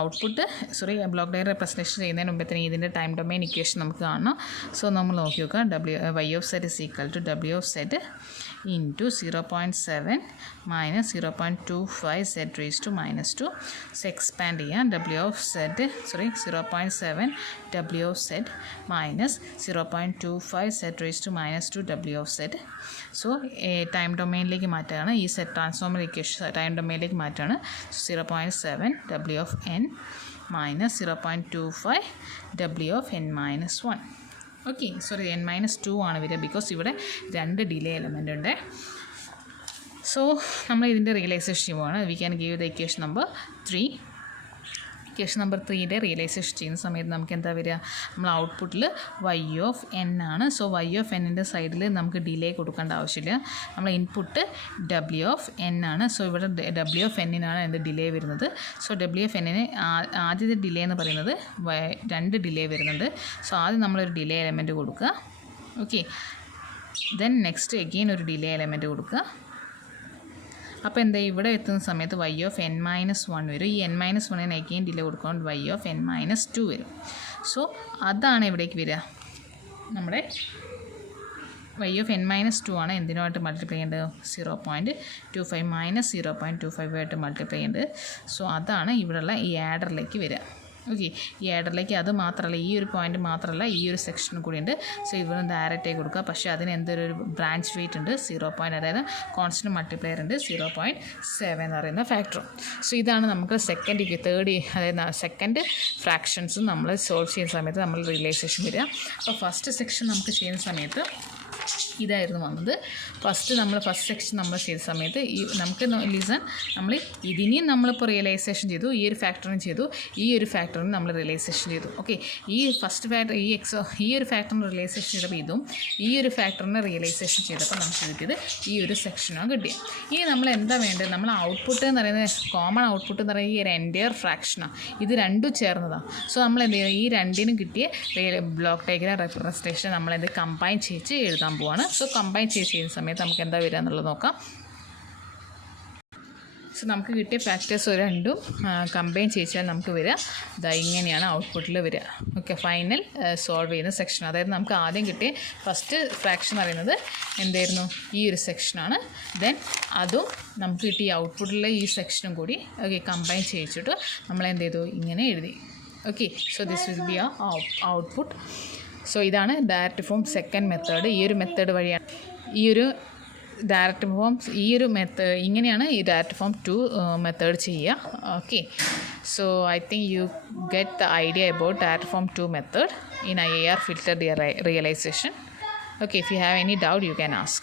ബ്ലോക്ക് ഡയഗ്രം റെപ്രസെൻറ്റേഷൻ ചെയ്യുന്നതിന് മുമ്പേ തന്നെ ഇതിൻ്റെ ടൈം ഡൊമൈൻ ഇക്വേഷൻ നമുക്ക് കാണണം. സോ നമ്മൾ നോക്കി നോക്കാം. Y of z is equal to W of z into 0.7 minus 0.25 z raised to minus 2. So expand here w of z 0.7 w of z minus 0.25 z raised to minus 2 w of z. So time ഡൊമൈനിലേക്ക് മാറ്റാണ് ഈ z transformer equation time ഡൊമൈനിലേക്ക് മാറ്റാണ്. 0.7 w of n minus 0.25 w of n minus 1. Okay n-2 ആണ് വരിക because ഇവിടെ 2 delay element ഉണ്ട്. So നമ്മൾ ഇതിൻ്റെ റിയലൈസേഷൻ ചെയ്യുവാണ്. We can give the equation number 3. Equation number 3യുടെ റിയലൈസേഷൻ ചെയ്യുന്ന സമയത്ത് നമുക്ക് എന്താ വരിക? നമ്മൾ ഔട്ട്പുട്ടിൽ വൈ ഓഫ് എൻ ആണ്. സോ വൈ ഓഫ് എന്നിൻ്റെ സൈഡിൽ നമുക്ക് ഡിലേ കൊടുക്കേണ്ട ആവശ്യമില്ല. നമ്മൾ ഇൻപുട്ട് ഡബ്ല്യു ഓഫ് എൻ ആണ്. സോ ഇവിടെ ഡബ്ല്യു ഓഫ് എന്നിനാണ് എന്ത് ഡിലേ വരുന്നത്. സോ ഡബ്ല്യു ഓഫ് എന്നിന് ആദ്യത്തെ ഡിലേ എന്ന് പറയുന്നത് 2 ഡിലേ വരുന്നുണ്ട്. സോ ആദ്യം നമ്മളൊരു ഡിലേ എലമെൻറ്റ് കൊടുക്കുക. ഓക്കെ, ദെൻ നെക്സ്റ്റ് എഗെയിൻ ഒരു ഡിലേ എലമെൻറ്റ് കൊടുക്കുക. അപ്പോൾ എന്താ ഇവിടെ എത്തുന്ന സമയത്ത് വൈ ഓഫ് n-1 വരും. ഈ n-1 എഗെയിൻ ഡിലേ കൊടുക്കുമ്പോൾ വൈ ഓഫ് n-2 വരും. സോ അതാണ് ഇവിടേക്ക് വരിക. നമ്മുടെ വൈ ഓഫ് n-2 ആണ് എന്തിനുമായിട്ട് മൾട്ടിപ്ലൈ ചെയ്യേണ്ടത്? 0.25 മൈനസ് 0.25 ആയിട്ട് മൾട്ടിപ്ലൈ ചെയ്യേണ്ടത്. സോ അതാണ് ഇവിടെയുള്ള ഈ ആഡറിലേക്ക് വരിക. ഓക്കെ, ഈ ആഡറിലേക്ക് അത് മാത്രമല്ല, ഈ ഒരു പോയിന്റ് മാത്രമല്ല, ഈ ഒരു സെക്ഷനും കൂടി ഉണ്ട്. സോ ഇവിടെ ഡയറക്റ്റായി കൊടുക്കുക. പക്ഷേ അതിന് എന്തൊരു ബ്രാഞ്ച് വെയിറ്റ് ഉണ്ട് 0. അതായത് കോൺസ്റ്റൻറ്റ് മൾട്ടിപ്ലയർ ഉണ്ട് 0.7 എന്ന് പറയുന്ന ഫാക്ടറും. സോ ഇതാണ് നമുക്ക് അതായത് സെക്കൻഡ് ഫ്രാക്ഷൻസും നമ്മൾ സോൾവ് ചെയ്യുന്ന സമയത്ത് നമ്മൾ റിയലൈസേഷൻ വരിക. അപ്പോൾ ഫസ്റ്റ് സെക്ഷൻ നമുക്ക് ചെയ്യുന്ന സമയത്ത് ഇതായിരുന്നു വന്നത്. ഫസ്റ്റ് സെക്ഷൻ നമ്മൾ ചെയ്ത സമയത്ത് നമുക്ക് നമ്മൾ ഇതിനെയും നമ്മളിപ്പോൾ റിയലൈസേഷൻ ചെയ്തു, ഈ ഒരു ഫാക്ടറിനും ചെയ്തു, ഈ ഒരു ഫാക്ടറിനും നമ്മൾ റിയലൈസേഷൻ ചെയ്തു. ഓക്കെ, ഈ ഫസ്റ്റ് ഫാക്ടർ ഈ ഒരു ഫാക്ടറിന് റിയലൈസേഷൻ ചെയ്തപ്പോൾ ഇതും ഈ ഒരു ഫാക്ടറിനെ റിയലൈസേഷൻ ചെയ്തപ്പോൾ നമുക്ക് കിട്ടിയത് ഈ ഒരു സെക്ഷനാണ് കിട്ടിയത്. ഇനി നമ്മൾ എന്താ വേണ്ടത്? നമ്മൾ ഔട്ട്പുട്ട് എന്ന് പറയുന്നത് കോമൺ ഔട്ട്പുട്ട് എന്ന് പറയുന്നത് ഈ ഒരു എൻറ്റയർ ഫ്രാക്ഷനാണ്. ഇത് രണ്ടും ചേർന്നതാണ്. സോ നമ്മൾ എന്ത് ചെയ്യുക? ഈ രണ്ടിനും കിട്ടിയ ബ്ലോക്ക് ഡയഗ്രം റെപ്രസെൻറ്റേഷൻ നമ്മളെന്ത് കമ്പൈൻ ചെയ്ത് എഴുതാൻ പോവാണ്. സോ കമ്പൈൻ ചെയ്യുന്ന സമയത്ത് നമുക്ക് എന്താ വരിക എന്നുള്ളത് നോക്കാം. സോ നമുക്ക് കിട്ടിയ ഫാക്ടേഴ്സ് രണ്ടും കമ്പൈൻ ചെയ്യിച്ചാൽ നമുക്ക് വരിക ഇങ്ങനെയാണ് ഔട്ട്പുട്ടിൽ വരിക. ഓക്കെ, ഫൈനൽ സോൾവ് ചെയ്യുന്ന സെക്ഷൻ. അതായത് നമുക്ക് ആദ്യം കിട്ടിയ ഫസ്റ്റ് ഫ്രാക്ഷൻ പറയുന്നത് എന്തായിരുന്നു? ഈ ഒരു സെക്ഷനാണ്. ദെൻ അതും നമുക്ക് കിട്ടിയ ഔട്ട്പുട്ടിലെ ഈ സെക്ഷനും കൂടി ഓക്കെ കമ്പൈൻ ചെയ്യിച്ചിട്ട് നമ്മൾ എന്ത് ചെയ്തു? ഇങ്ങനെ എഴുതി. Okay, so this will B ആ ഔട്ട്പുട്ട്. സോ ഇതാണ് ഡയറക്റ്റ് ഫോം സെക്കൻഡ് മെത്തേഡ്. ഈ ഒരു മെത്തേഡ് വഴിയാണ് ഇങ്ങനെയാണ് ഈ ഡയറക്റ്റ് ഫോം 2 മെത്തേഡ് ചെയ്യുക. Okay, so I think you get the idea about direct form 2 method in IIR filter realization. Okay, if you have any doubt you can ask.